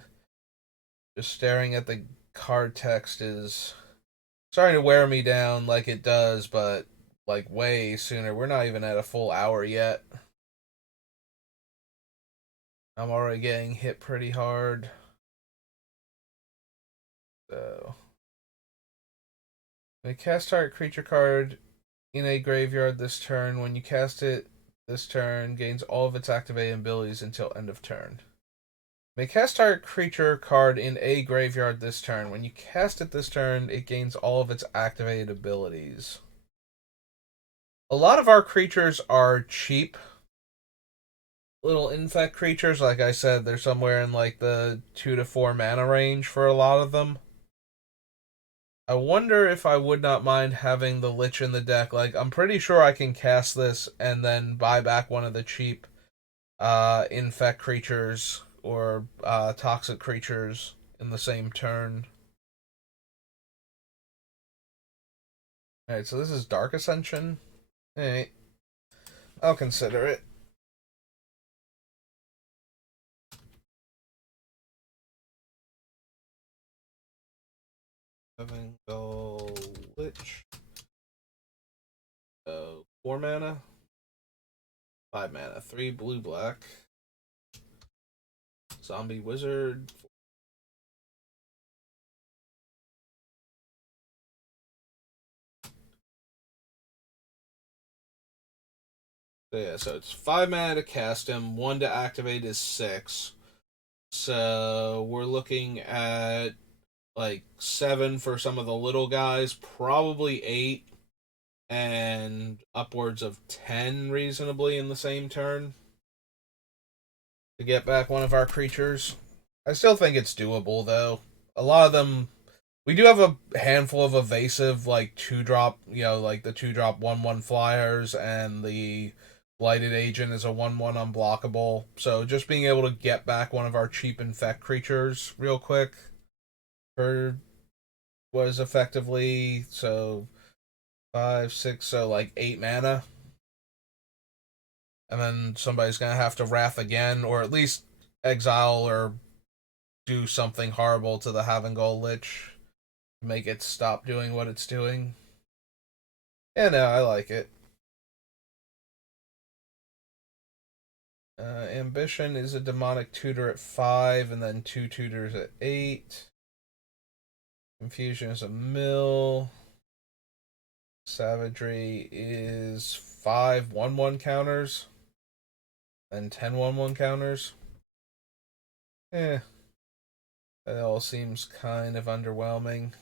just staring at the card text is starting to wear me down like it does, but like way sooner. We're not even at a full hour yet. I'm already getting hit pretty hard. So, when you cast target creature card in a graveyard this turn, when you cast it this turn, gains all of its activated abilities until end of turn. May cast target creature card in a graveyard this turn. When you cast it this turn, it gains all of its activated abilities. A lot of our creatures are cheap little infect creatures. Like I said, they're somewhere in like the 2 to 4 mana range for a lot of them. I wonder if I would not mind having the Lich in the deck. Like, I'm pretty sure I can cast this and then buy back one of the cheap infect creatures or toxic creatures in the same turn. Alright, so this is Dark Ascension. Alright, I'll consider it. Seven gold Lich. 4 mana. 5 mana. 3 blue black. Zombie Wizard. So yeah, so it's 5 mana to cast him, 1 to activate is 6. So we're looking at like 7 for some of the little guys, probably 8, and upwards of 10 reasonably in the same turn to get back one of our creatures. I still think it's doable though. A lot of them, we do have a handful of evasive like 2 drop, like the 2 drop 1/1 flyers, and the blighted agent is a 1/1 unblockable. So just being able to get back one of our cheap infect creatures real quick for was effectively so 5, 6, so like 8 mana, and then somebody's gonna have to wrath again, or at least exile or do something horrible to the Havengal Lich to make it stop doing what it's doing. Yeah, no, I like it. Ambition is a demonic tutor at 5, and then 2 tutors at 8. Confusion is a mill. Savagery is 5 1/1 counters. and 10 1/1 counters. Eh, that all seems kind of underwhelming.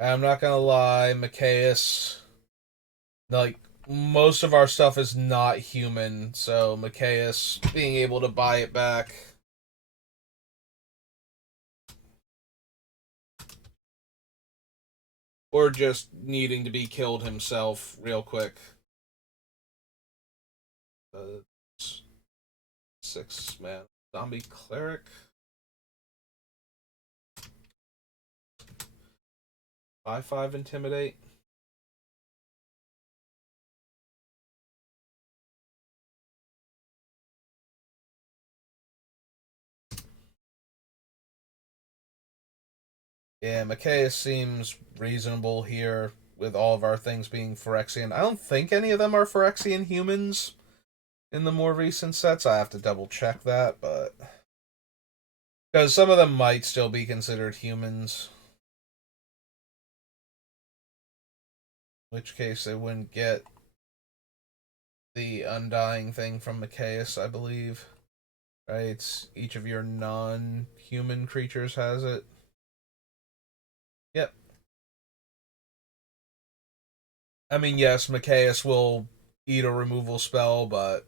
I'm not gonna lie, Macias, like, most of our stuff is not human, so Macias being able to buy it back. Or just needing to be killed himself real quick. 6-man zombie cleric. 5/5 intimidate. Yeah, Macias seems reasonable here with all of our things being Phyrexian. I don't think any of them are Phyrexian humans in the more recent sets. I have to double check that, but because some of them might still be considered humans. In which case they wouldn't get the Undying thing from Macias, I believe. Right? It's each of your non-human creatures has it. Yep. I mean, yes, Macias will eat a removal spell, but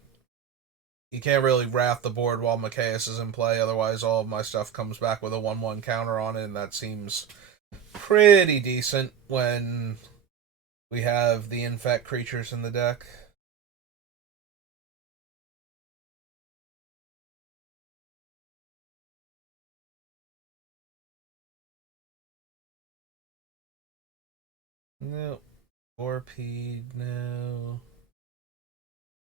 you can't really wrath the board while Macias is in play, otherwise all of my stuff comes back with a 1/1 counter on it, and that seems pretty decent when we have the infect creatures in the deck. No. Orpede, no.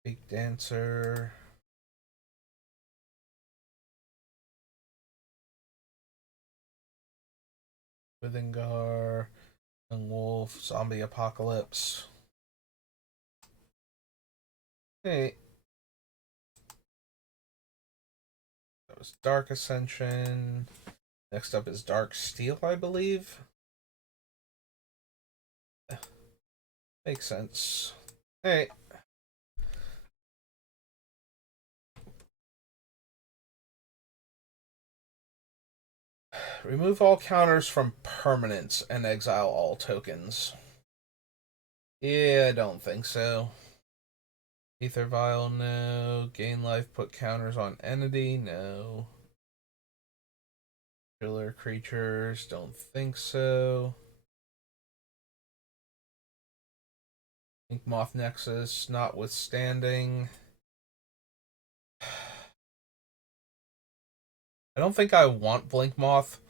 Big Dancer. Withingar. Young Wolf. Zombie Apocalypse. Hey. That was Dark Ascension. Next up is Dark Steel, I believe. Makes sense. Hey. Remove all counters from permanents and exile all tokens. Yeah, I don't think so. Ether Vial, no. Gain life, put counters on entity, no. Killer creatures, don't think so. Ink Moth Nexus, notwithstanding. I don't think I want Blink Moth.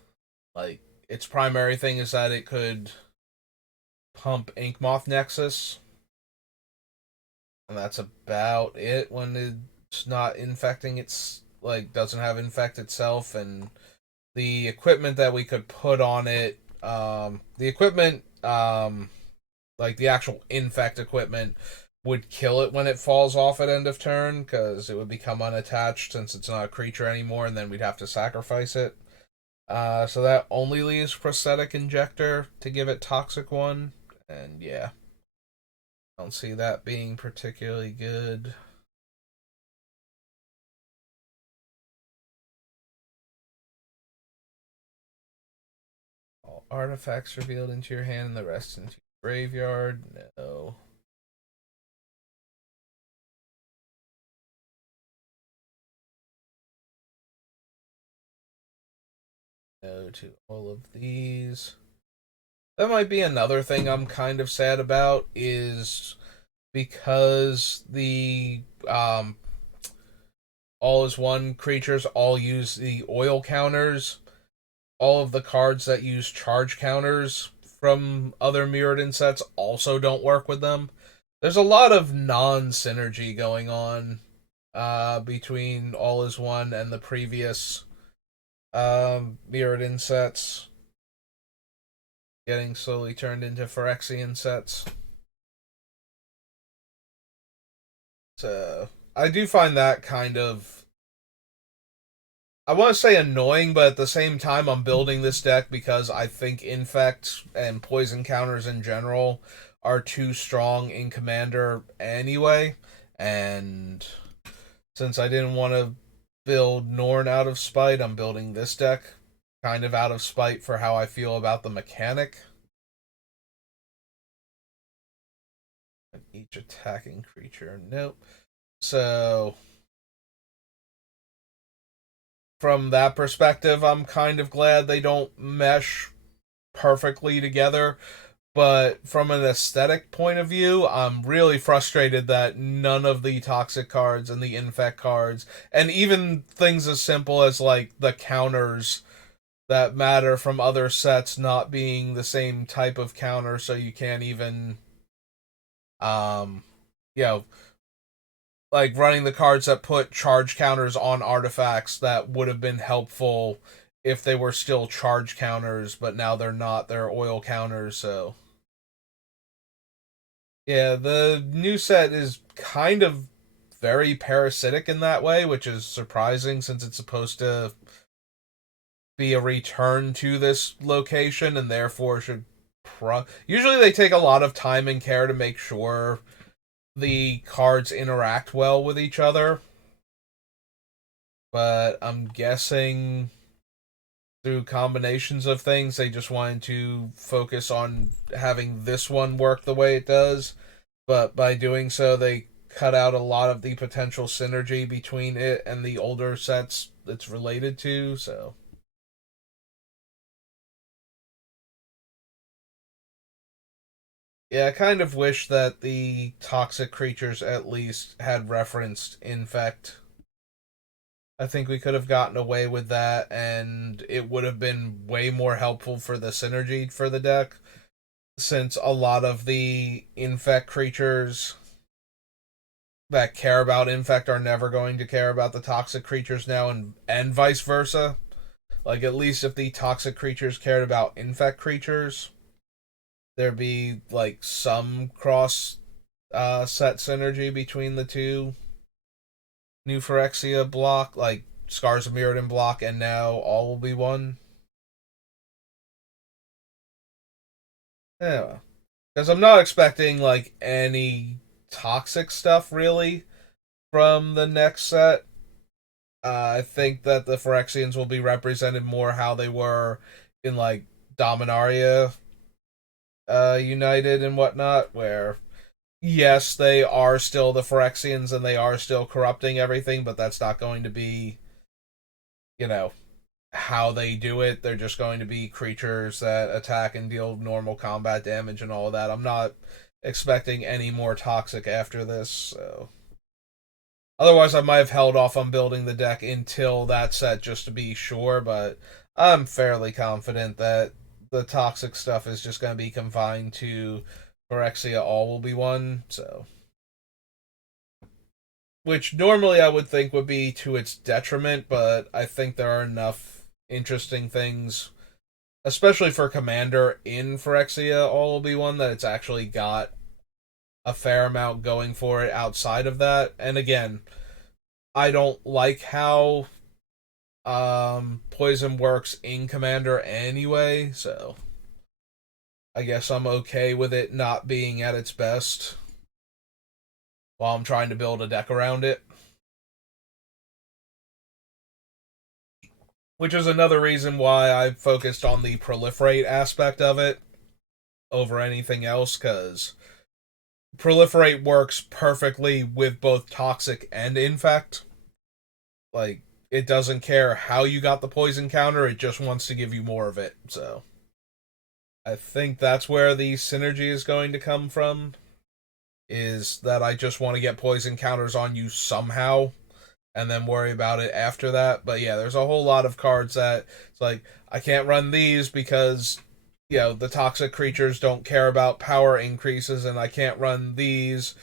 Like, its primary thing is that it could pump Ink Moth Nexus. And that's about it when it's not infecting its, like, doesn't have infect itself. And the equipment that we could put on it, the equipment, like the actual infect equipment, would kill it when it falls off at end of turn because it would become unattached since it's not a creature anymore, and then we'd have to sacrifice it. So that only leaves Prosthetic Injector to give it Toxic 1, and yeah, I don't see that being particularly good. All artifacts revealed into your hand and the rest into your graveyard. No. No to all of these. That might be another thing I'm kind of sad about, is because the all is one creatures all use the oil counters. All of the cards that use charge counters from other Mirrodin sets also don't work with them. There's a lot of non-synergy going on between All is One and the previous Mirrodin sets, getting slowly turned into Phyrexian sets. So I do find that kind of, I want to say annoying, but at the same time, I'm building this deck because I think Infect and Poison counters in general are too strong in Commander anyway, and Since I didn't want to build Norn out of spite, I'm building this deck kind of out of spite for how I feel about the mechanic. Each attacking creature. Nope. So, from that perspective, I'm kind of glad they don't mesh perfectly together. But from an aesthetic point of view, I'm really frustrated that none of the toxic cards and the infect cards, and even things as simple as like the counters that matter from other sets not being the same type of counter, so you can't even, um, you know, like running the cards that put charge counters on artifacts that would have been helpful if they were still charge counters, but now they're not. They're oil counters, so yeah, the new set is kind of very parasitic in that way, which is surprising since it's supposed to be a return to this location and therefore should usually they take a lot of time and care to make sure the cards interact well with each other, but I'm guessing through combinations of things they just wanted to focus on having this one work the way it does, but by doing so they cut out a lot of the potential synergy between it and the older sets it's related to, so yeah, I kind of wish that the toxic creatures at least had referenced infect. I think we could have gotten away with that, and it would have been way more helpful for the synergy for the deck, since a lot of the infect creatures that care about infect are never going to care about the toxic creatures now, and vice versa. Like, at least if the toxic creatures cared about infect creatures, there'd be, like, some cross set synergy between the two new Phyrexia block, like Scars of Mirrodin block, and now all will be one. Yeah, because I'm not expecting like any toxic stuff really from the next set. I think that the Phyrexians will be represented more how they were in like Dominaria United and whatnot, where yes, they are still the Phyrexians and they are still corrupting everything, but that's not going to be, you know, how they do it. They're just going to be creatures that attack and deal normal combat damage and all of that. I'm not expecting any more toxic after this, so otherwise I might have held off on building the deck until that set just to be sure, but I'm fairly confident that the toxic stuff is just going to be confined to Phyrexia all will be one, so which normally I would think would be to its detriment, but I think there are enough interesting things, especially for Commander in Phyrexia All will be one, that it's actually got a fair amount going for it outside of that. And again, I don't like how poison works in Commander anyway, so I guess I'm okay with it not being at its best while I'm trying to build a deck around it. Which is another reason why I focused on the proliferate aspect of it over anything else, because proliferate works perfectly with both toxic and infect. Like, it doesn't care how you got the poison counter, it just wants to give you more of it. So I think that's where the synergy is going to come from, is that I just want to get poison counters on you somehow and then worry about it after that. But yeah, there's a whole lot of cards that it's like I can't run these because the toxic creatures don't care about power increases, and I can't run these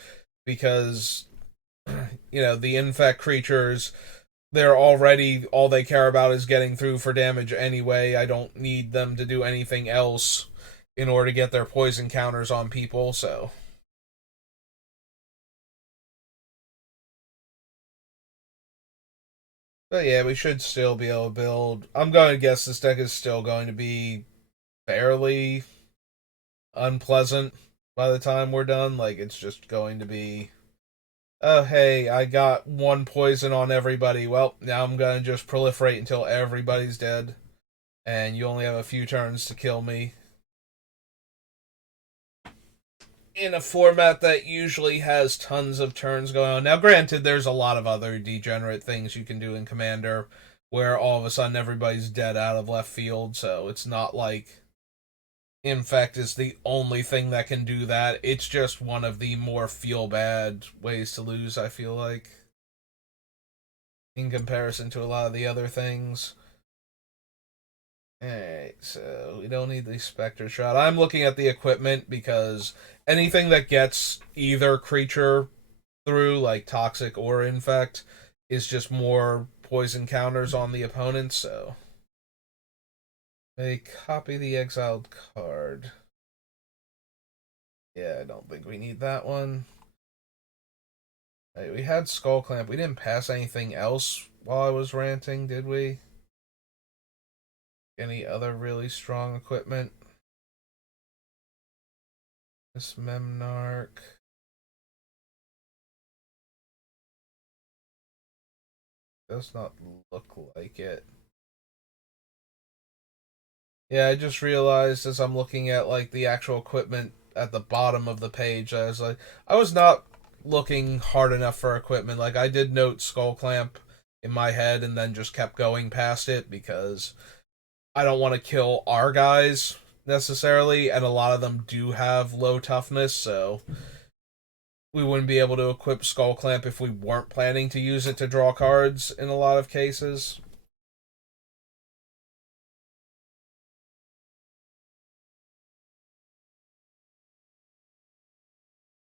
because the infect creatures, they're already all they care about is getting through for damage anyway. I don't need them to do anything else in order to get their poison counters on people, so but yeah, we should still be able to build. I'm going to guess this deck is still going to be fairly unpleasant by the time we're done. Like, it's just going to be Oh, hey, I got one poison on everybody. Well, now I'm gonna just proliferate until everybody's dead, and you only have a few turns to kill me. In a format that usually has tons of turns going on. Now, granted, there's a lot of other degenerate things you can do in Commander where all of a sudden everybody's dead out of left field, so it's not like Infect is the only thing that can do that. It's just one of the more feel bad ways to lose, I feel like, in comparison to a lot of the other things. Alright, so we don't need the Spectre shot. I'm looking at the equipment because anything that gets either creature through, like Toxic or Infect, is just more poison counters on the opponent, so. They copy the exiled card. Yeah, I don't think we need that one. Right, we had Skull Clamp. We didn't pass anything else while I was ranting, did we? Any other really strong equipment? This Memnarch. Does not look like it. Yeah, I just realized as I'm looking at like the actual equipment at the bottom of the page, I was not looking hard enough for equipment. Like I did note Skull Clamp in my head and then just kept going past it because I don't want to kill our guys necessarily, and a lot of them do have low toughness, so we wouldn't be able to equip Skull Clamp if we weren't planning to use it to draw cards in a lot of cases.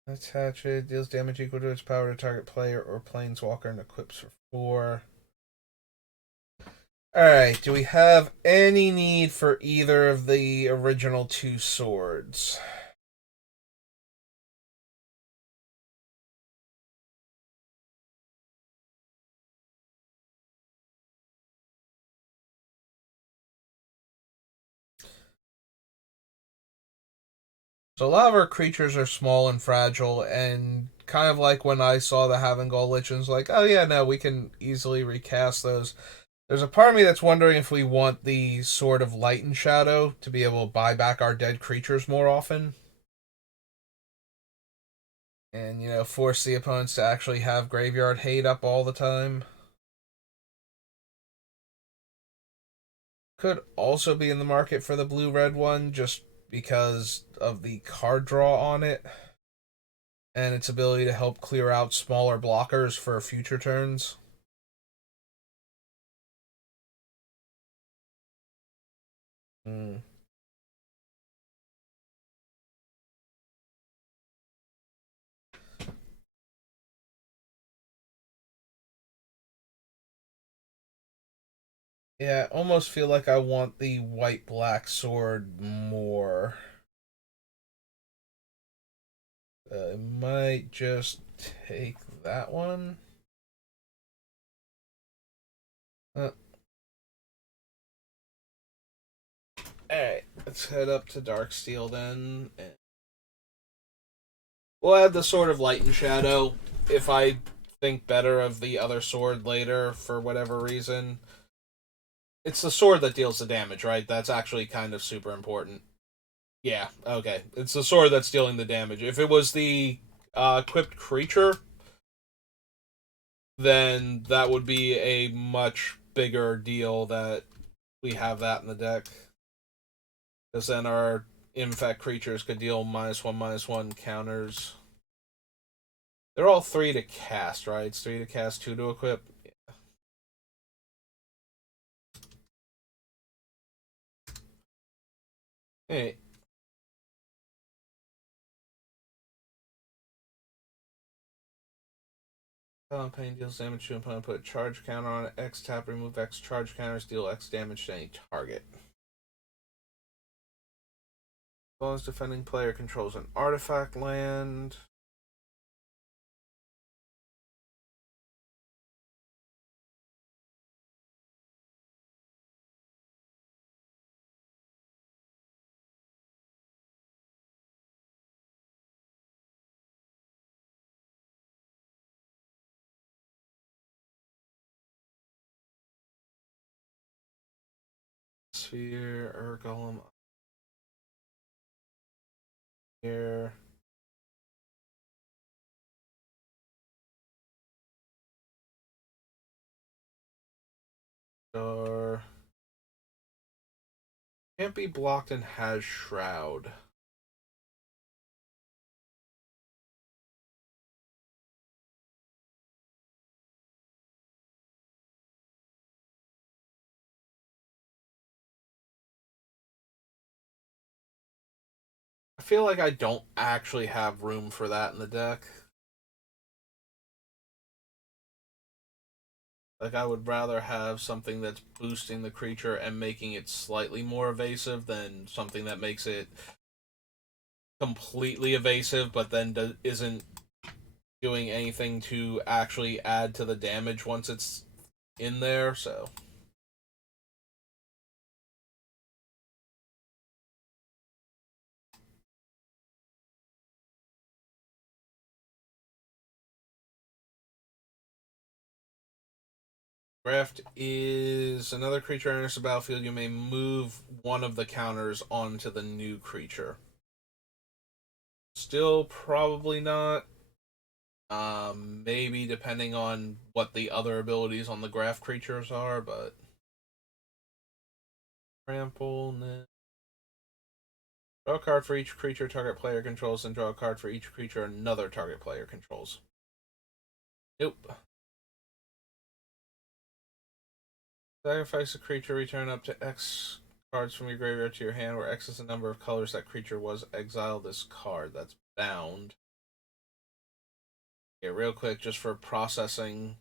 Attach it, deals damage equal to its power to target player or planeswalker and equips for 4. Alright, do we have any need for either of the original two swords? So a lot of our creatures are small and fragile, and kind of like when I saw the Havengul Lichens, like, oh yeah, no, we can easily recast those. There's a part of me that's wondering if we want the Sword of Light and Shadow to be able to buy back our dead creatures more often. And, force the opponents to actually have Graveyard Hate up all the time. Could also be in the market for the blue-red one, just because of the card draw on it and its ability to help clear out smaller blockers for future turns. Hmm. Yeah, I almost feel like I want the white black sword more. I might just take that one. Uh, Alright, let's head up to Darksteel then. We'll add the Sword of Light and Shadow if I think better of the other sword later for whatever reason. It's the sword that deals the damage, right? That's actually kind of super important. Yeah, okay. It's the sword that's dealing the damage. If it was the equipped creature, then that would be a much bigger deal that we have that in the deck. Because then our infect creatures could deal -1/-1 counters. They're all 3 to cast, right? It's 3 to cast, 2 to equip. Yeah. Hey, Pain deals damage to an opponent. Put a charge counter on it. X tap, remove X charge counters, deal X damage to any target. As long as defending player controls an artifact land. Sphere, Golem here. Star. Can't be blocked and has Shroud. I feel like I don't actually have room for that in the deck. Like, I would rather have something that's boosting the creature and making it slightly more evasive than something that makes it completely evasive but then isn't doing anything to actually add to the damage once it's in there, so. Graft is another creature enters the battlefield. You may move one of the counters onto the new creature. Still probably not. Maybe depending on what the other abilities on the Graft creatures are, but trample. Nah. Draw a card for each creature target player controls, and draw a card for each creature another target player controls. Nope. Sacrifice a creature, return up to X cards from your graveyard to your hand, where X is the number of colors that creature was. Exile this card. That's bound. Yeah, real quick, just for processing.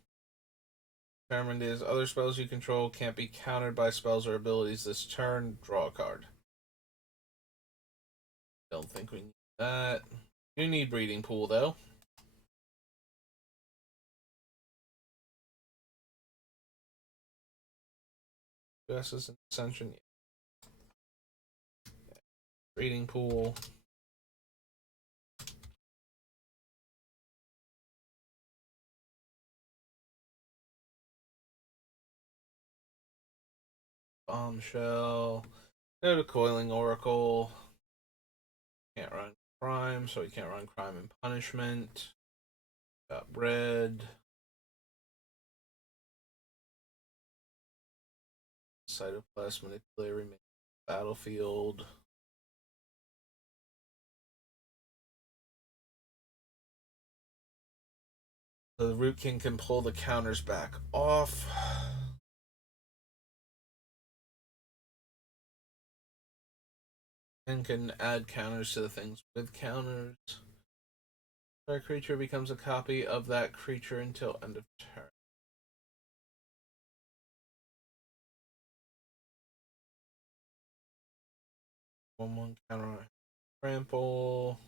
Determined is other spells you control can't be countered by spells or abilities this turn. Draw a card. Don't think we need that. You need Breeding Pool, though. US is an Ascension. Breeding Pool. Bombshell. Go to Coiling Oracle. Can't run Crime, so he can't run Crime and Punishment. Got Red. Cytoplast Manipulator remains battlefield. So the Root King can pull the counters back off. And can add counters to the things with counters. A creature becomes a copy of that creature until end of turn. 1/1 counter on trample.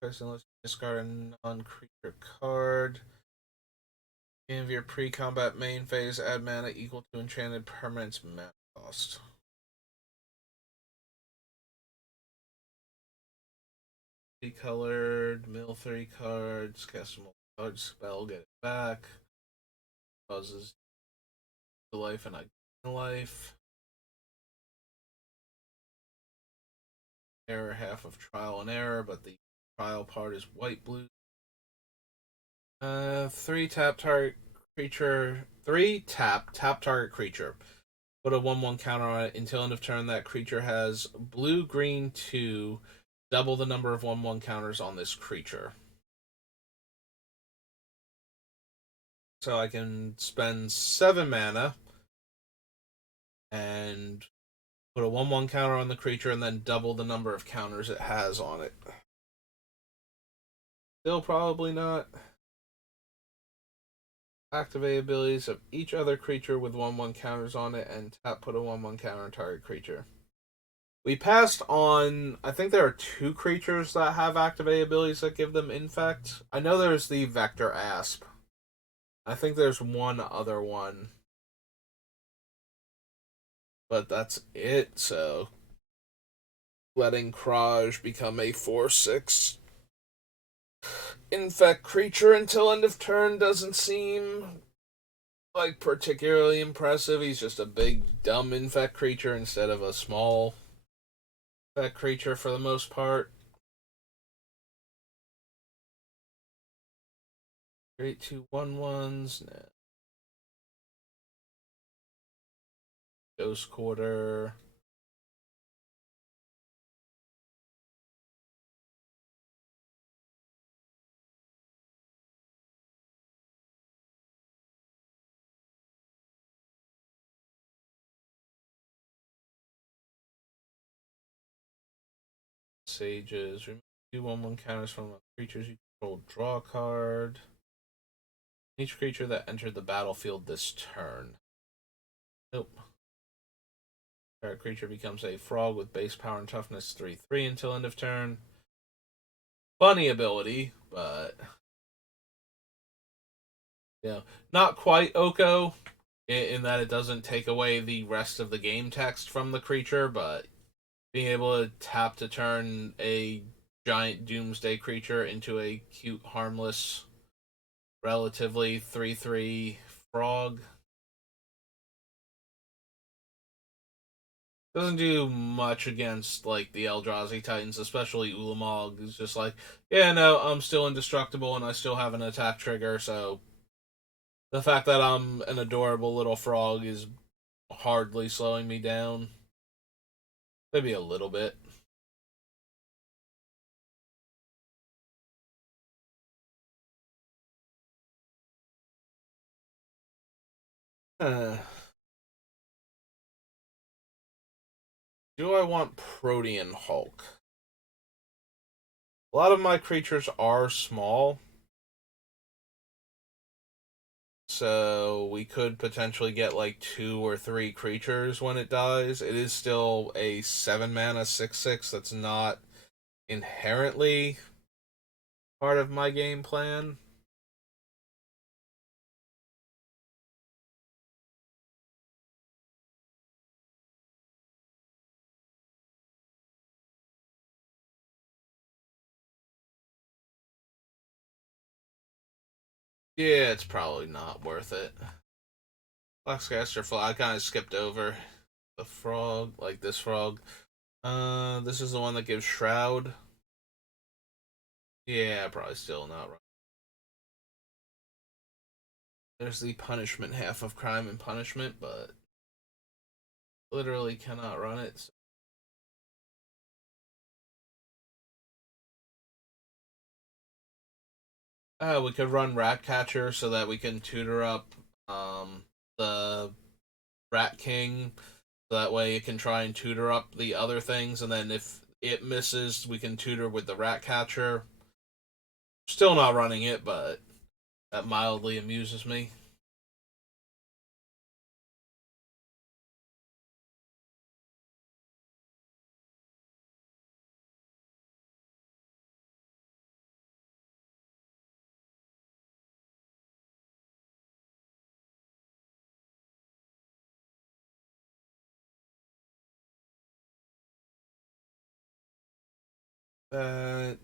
Unless you discard a non-creature card. In your pre-combat main phase, add mana equal to enchanted permanent's mana cost. Colored, mill 3 cards, cast a multi-card spell, get it back. Causes the life and I life. Error half of trial and error, but the trial part is white blue. 3 tap target creature. 3 tap target creature. Put a 1/1 counter on it until end of turn. That creature has blue green 2. Double the number of 1/1 counters on this creature. So I can spend 7 mana and put a 1/1 counter on the creature and then double the number of counters it has on it. Still probably not. Activate abilities of each other creature with 1/1 counters on it and tap put a 1/1 counter on target creature. We passed on. I think there are 2 creatures that have activate abilities that give them infect. I know there's the Vector Asp. I think there's one other one. But that's it, so letting Kraj become a 4/6 infect creature until end of turn doesn't seem like particularly impressive. He's just a big dumb infect creature instead of a small infect creature for the most part. Great 2/1/1s. Nah. Ghost Quarter. Sages. Remove 2/1/1 counters from creatures you control. Draw a card. Each creature that entered the battlefield this turn. Nope. Target creature becomes a frog with base power and toughness 3/3 until end of turn. Funny ability, but not quite Oko in that it doesn't take away the rest of the game text from the creature, but being able to tap to turn a giant doomsday creature into a cute, harmless, relatively 3/3 frog doesn't do much against like the Eldrazi Titans, especially Ulamog, who's just like, yeah, no, I'm still indestructible and I still have an attack trigger, so the fact that I'm an adorable little frog is hardly slowing me down. Maybe a little bit. Uh, do I want Protean Hulk? A lot of my creatures are small, so we could potentially get like 2 or 3 creatures when it dies. It is still a 7 mana 6/6 that's not inherently part of my game plan. Yeah, it's probably not worth it. Foxcaster Fly, I kind of skipped over the frog, like this frog. This is the one that gives Shroud. Yeah, probably still not right. There's the punishment half of Crime and Punishment, but literally cannot run it. So. We could run Ratcatcher so that we can tutor up the Rat King. So that way it can try and tutor up the other things, and then if it misses, we can tutor with the Ratcatcher. Still not running it, but that mildly amuses me. Don't.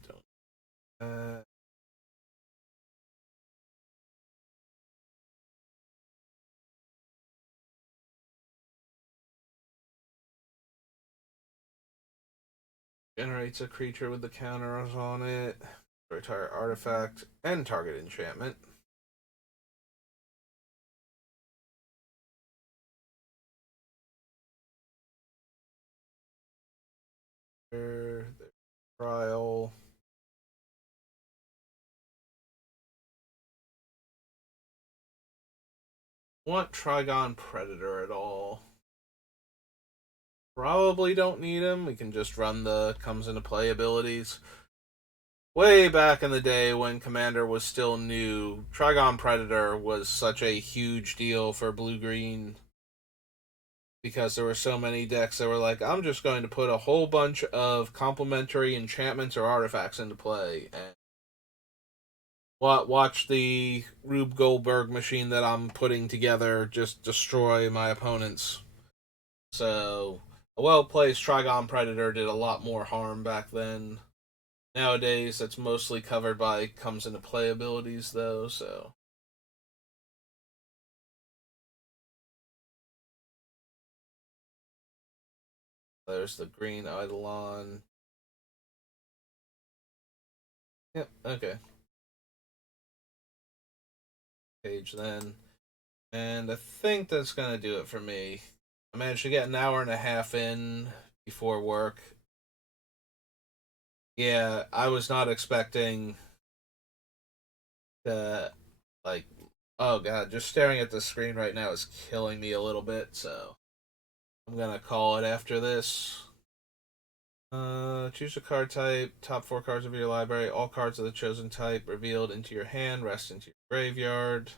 Generates a creature with the counters on it. Retire artifact and target enchantment. Trial. Want Trigon Predator at all? Probably don't need him. We can just run the comes into play abilities. Way back in the day when Commander was still new, Trigon Predator was such a huge deal for blue green because there were so many decks that were like, I'm just going to put a whole bunch of complementary enchantments or artifacts into play. And watch the Rube Goldberg machine that I'm putting together just destroy my opponents. So, a well placed Trigon Predator did a lot more harm back then. Nowadays, that's mostly covered by comes into play abilities, though, so. There's the green Eidolon. Yep, okay. Page then. And I think that's gonna do it for me. I managed to get an hour and a half in before work. Yeah, I was not expecting to, like, oh god, just staring at the screen right now is killing me a little bit, so I'm gonna call it after this. Choose a card type. Top four cards of your library. All cards of the chosen type revealed into your hand. Rest into your graveyard.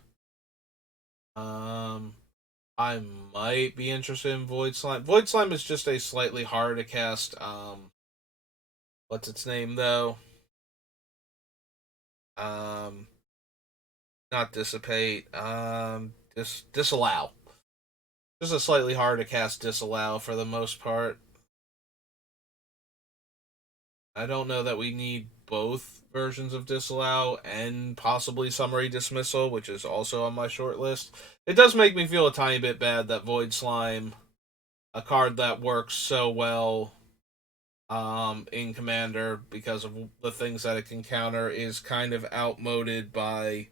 Um, I might be interested in Void Slime. Void Slime is just a slightly harder to cast. What's its name though? Um, Not dissipate. Disallow. Just a slightly harder to cast disallow for the most part. I don't know that we need both versions of disallow and possibly summary dismissal, which is also on my short list. It does make me feel a tiny bit bad that Void Slime, a card that works so well in Commander because of the things that it can counter, is kind of outmoded by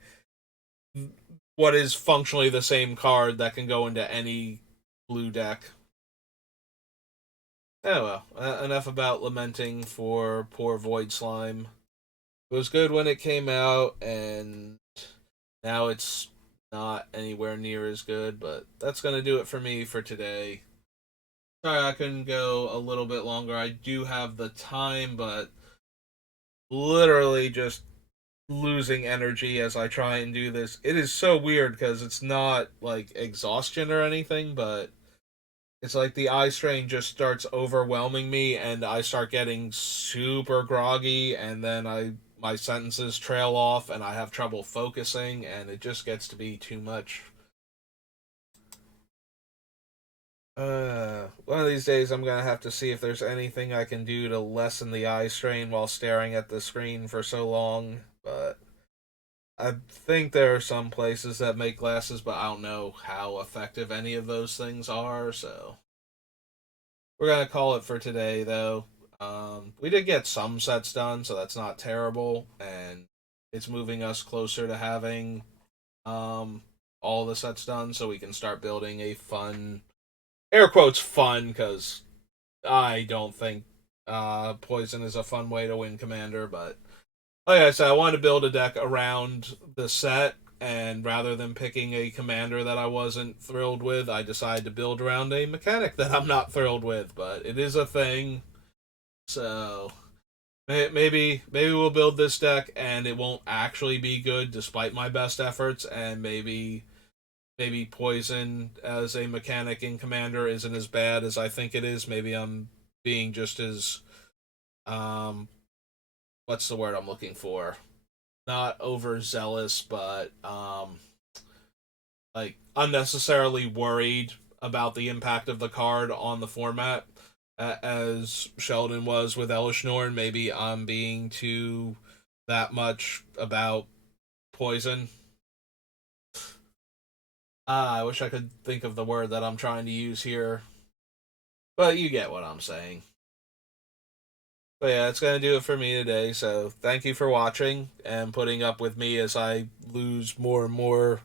what is functionally the same card that can go into any blue deck. Oh well, enough about lamenting for poor Void Slime. It was good when it came out, and now it's not anywhere near as good, but that's going to do it for me for today. Sorry I couldn't go a little bit longer. I do have the time, but literally just losing energy as I try and do this. It is so weird because it's not like exhaustion or anything, but it's like the eye strain just starts overwhelming me and I start getting super groggy, and then I my sentences trail off and I have trouble focusing, and it just gets to be too much. One of these days I'm gonna have to see if there's anything I can do to lessen the eye strain while staring at the screen for so long, but I think there are some places that make glasses, but I don't know how effective any of those things are, so we're gonna call it for today, though. We did get some sets done, so that's not terrible, and it's moving us closer to having um, all the sets done, so we can start building a fun, air quotes fun, because I don't think poison is a fun way to win commander, but like I said, I wanted to build a deck around the set, and rather than picking a commander that I wasn't thrilled with, I decided to build around a mechanic that I'm not thrilled with. But it is a thing, so maybe we'll build this deck and it won't actually be good despite my best efforts, and maybe poison as a mechanic in commander isn't as bad as I think it is. Maybe I'm being just as um what's the word I'm looking for? Not overzealous, but like unnecessarily worried about the impact of the card on the format, as Sheldon was with Elishnorn. Maybe I'm being too that much about poison. I wish I could think of the word that I'm trying to use here, but you get what I'm saying. But yeah, it's gonna do it for me today. So thank you for watching and putting up with me as I lose more and more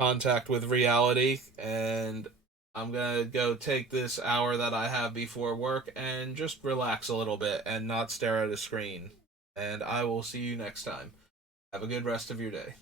contact with reality, and I'm gonna go take this hour that I have before work and just relax a little bit and not stare at a screen. And I will see you next time. Have a good rest of your day.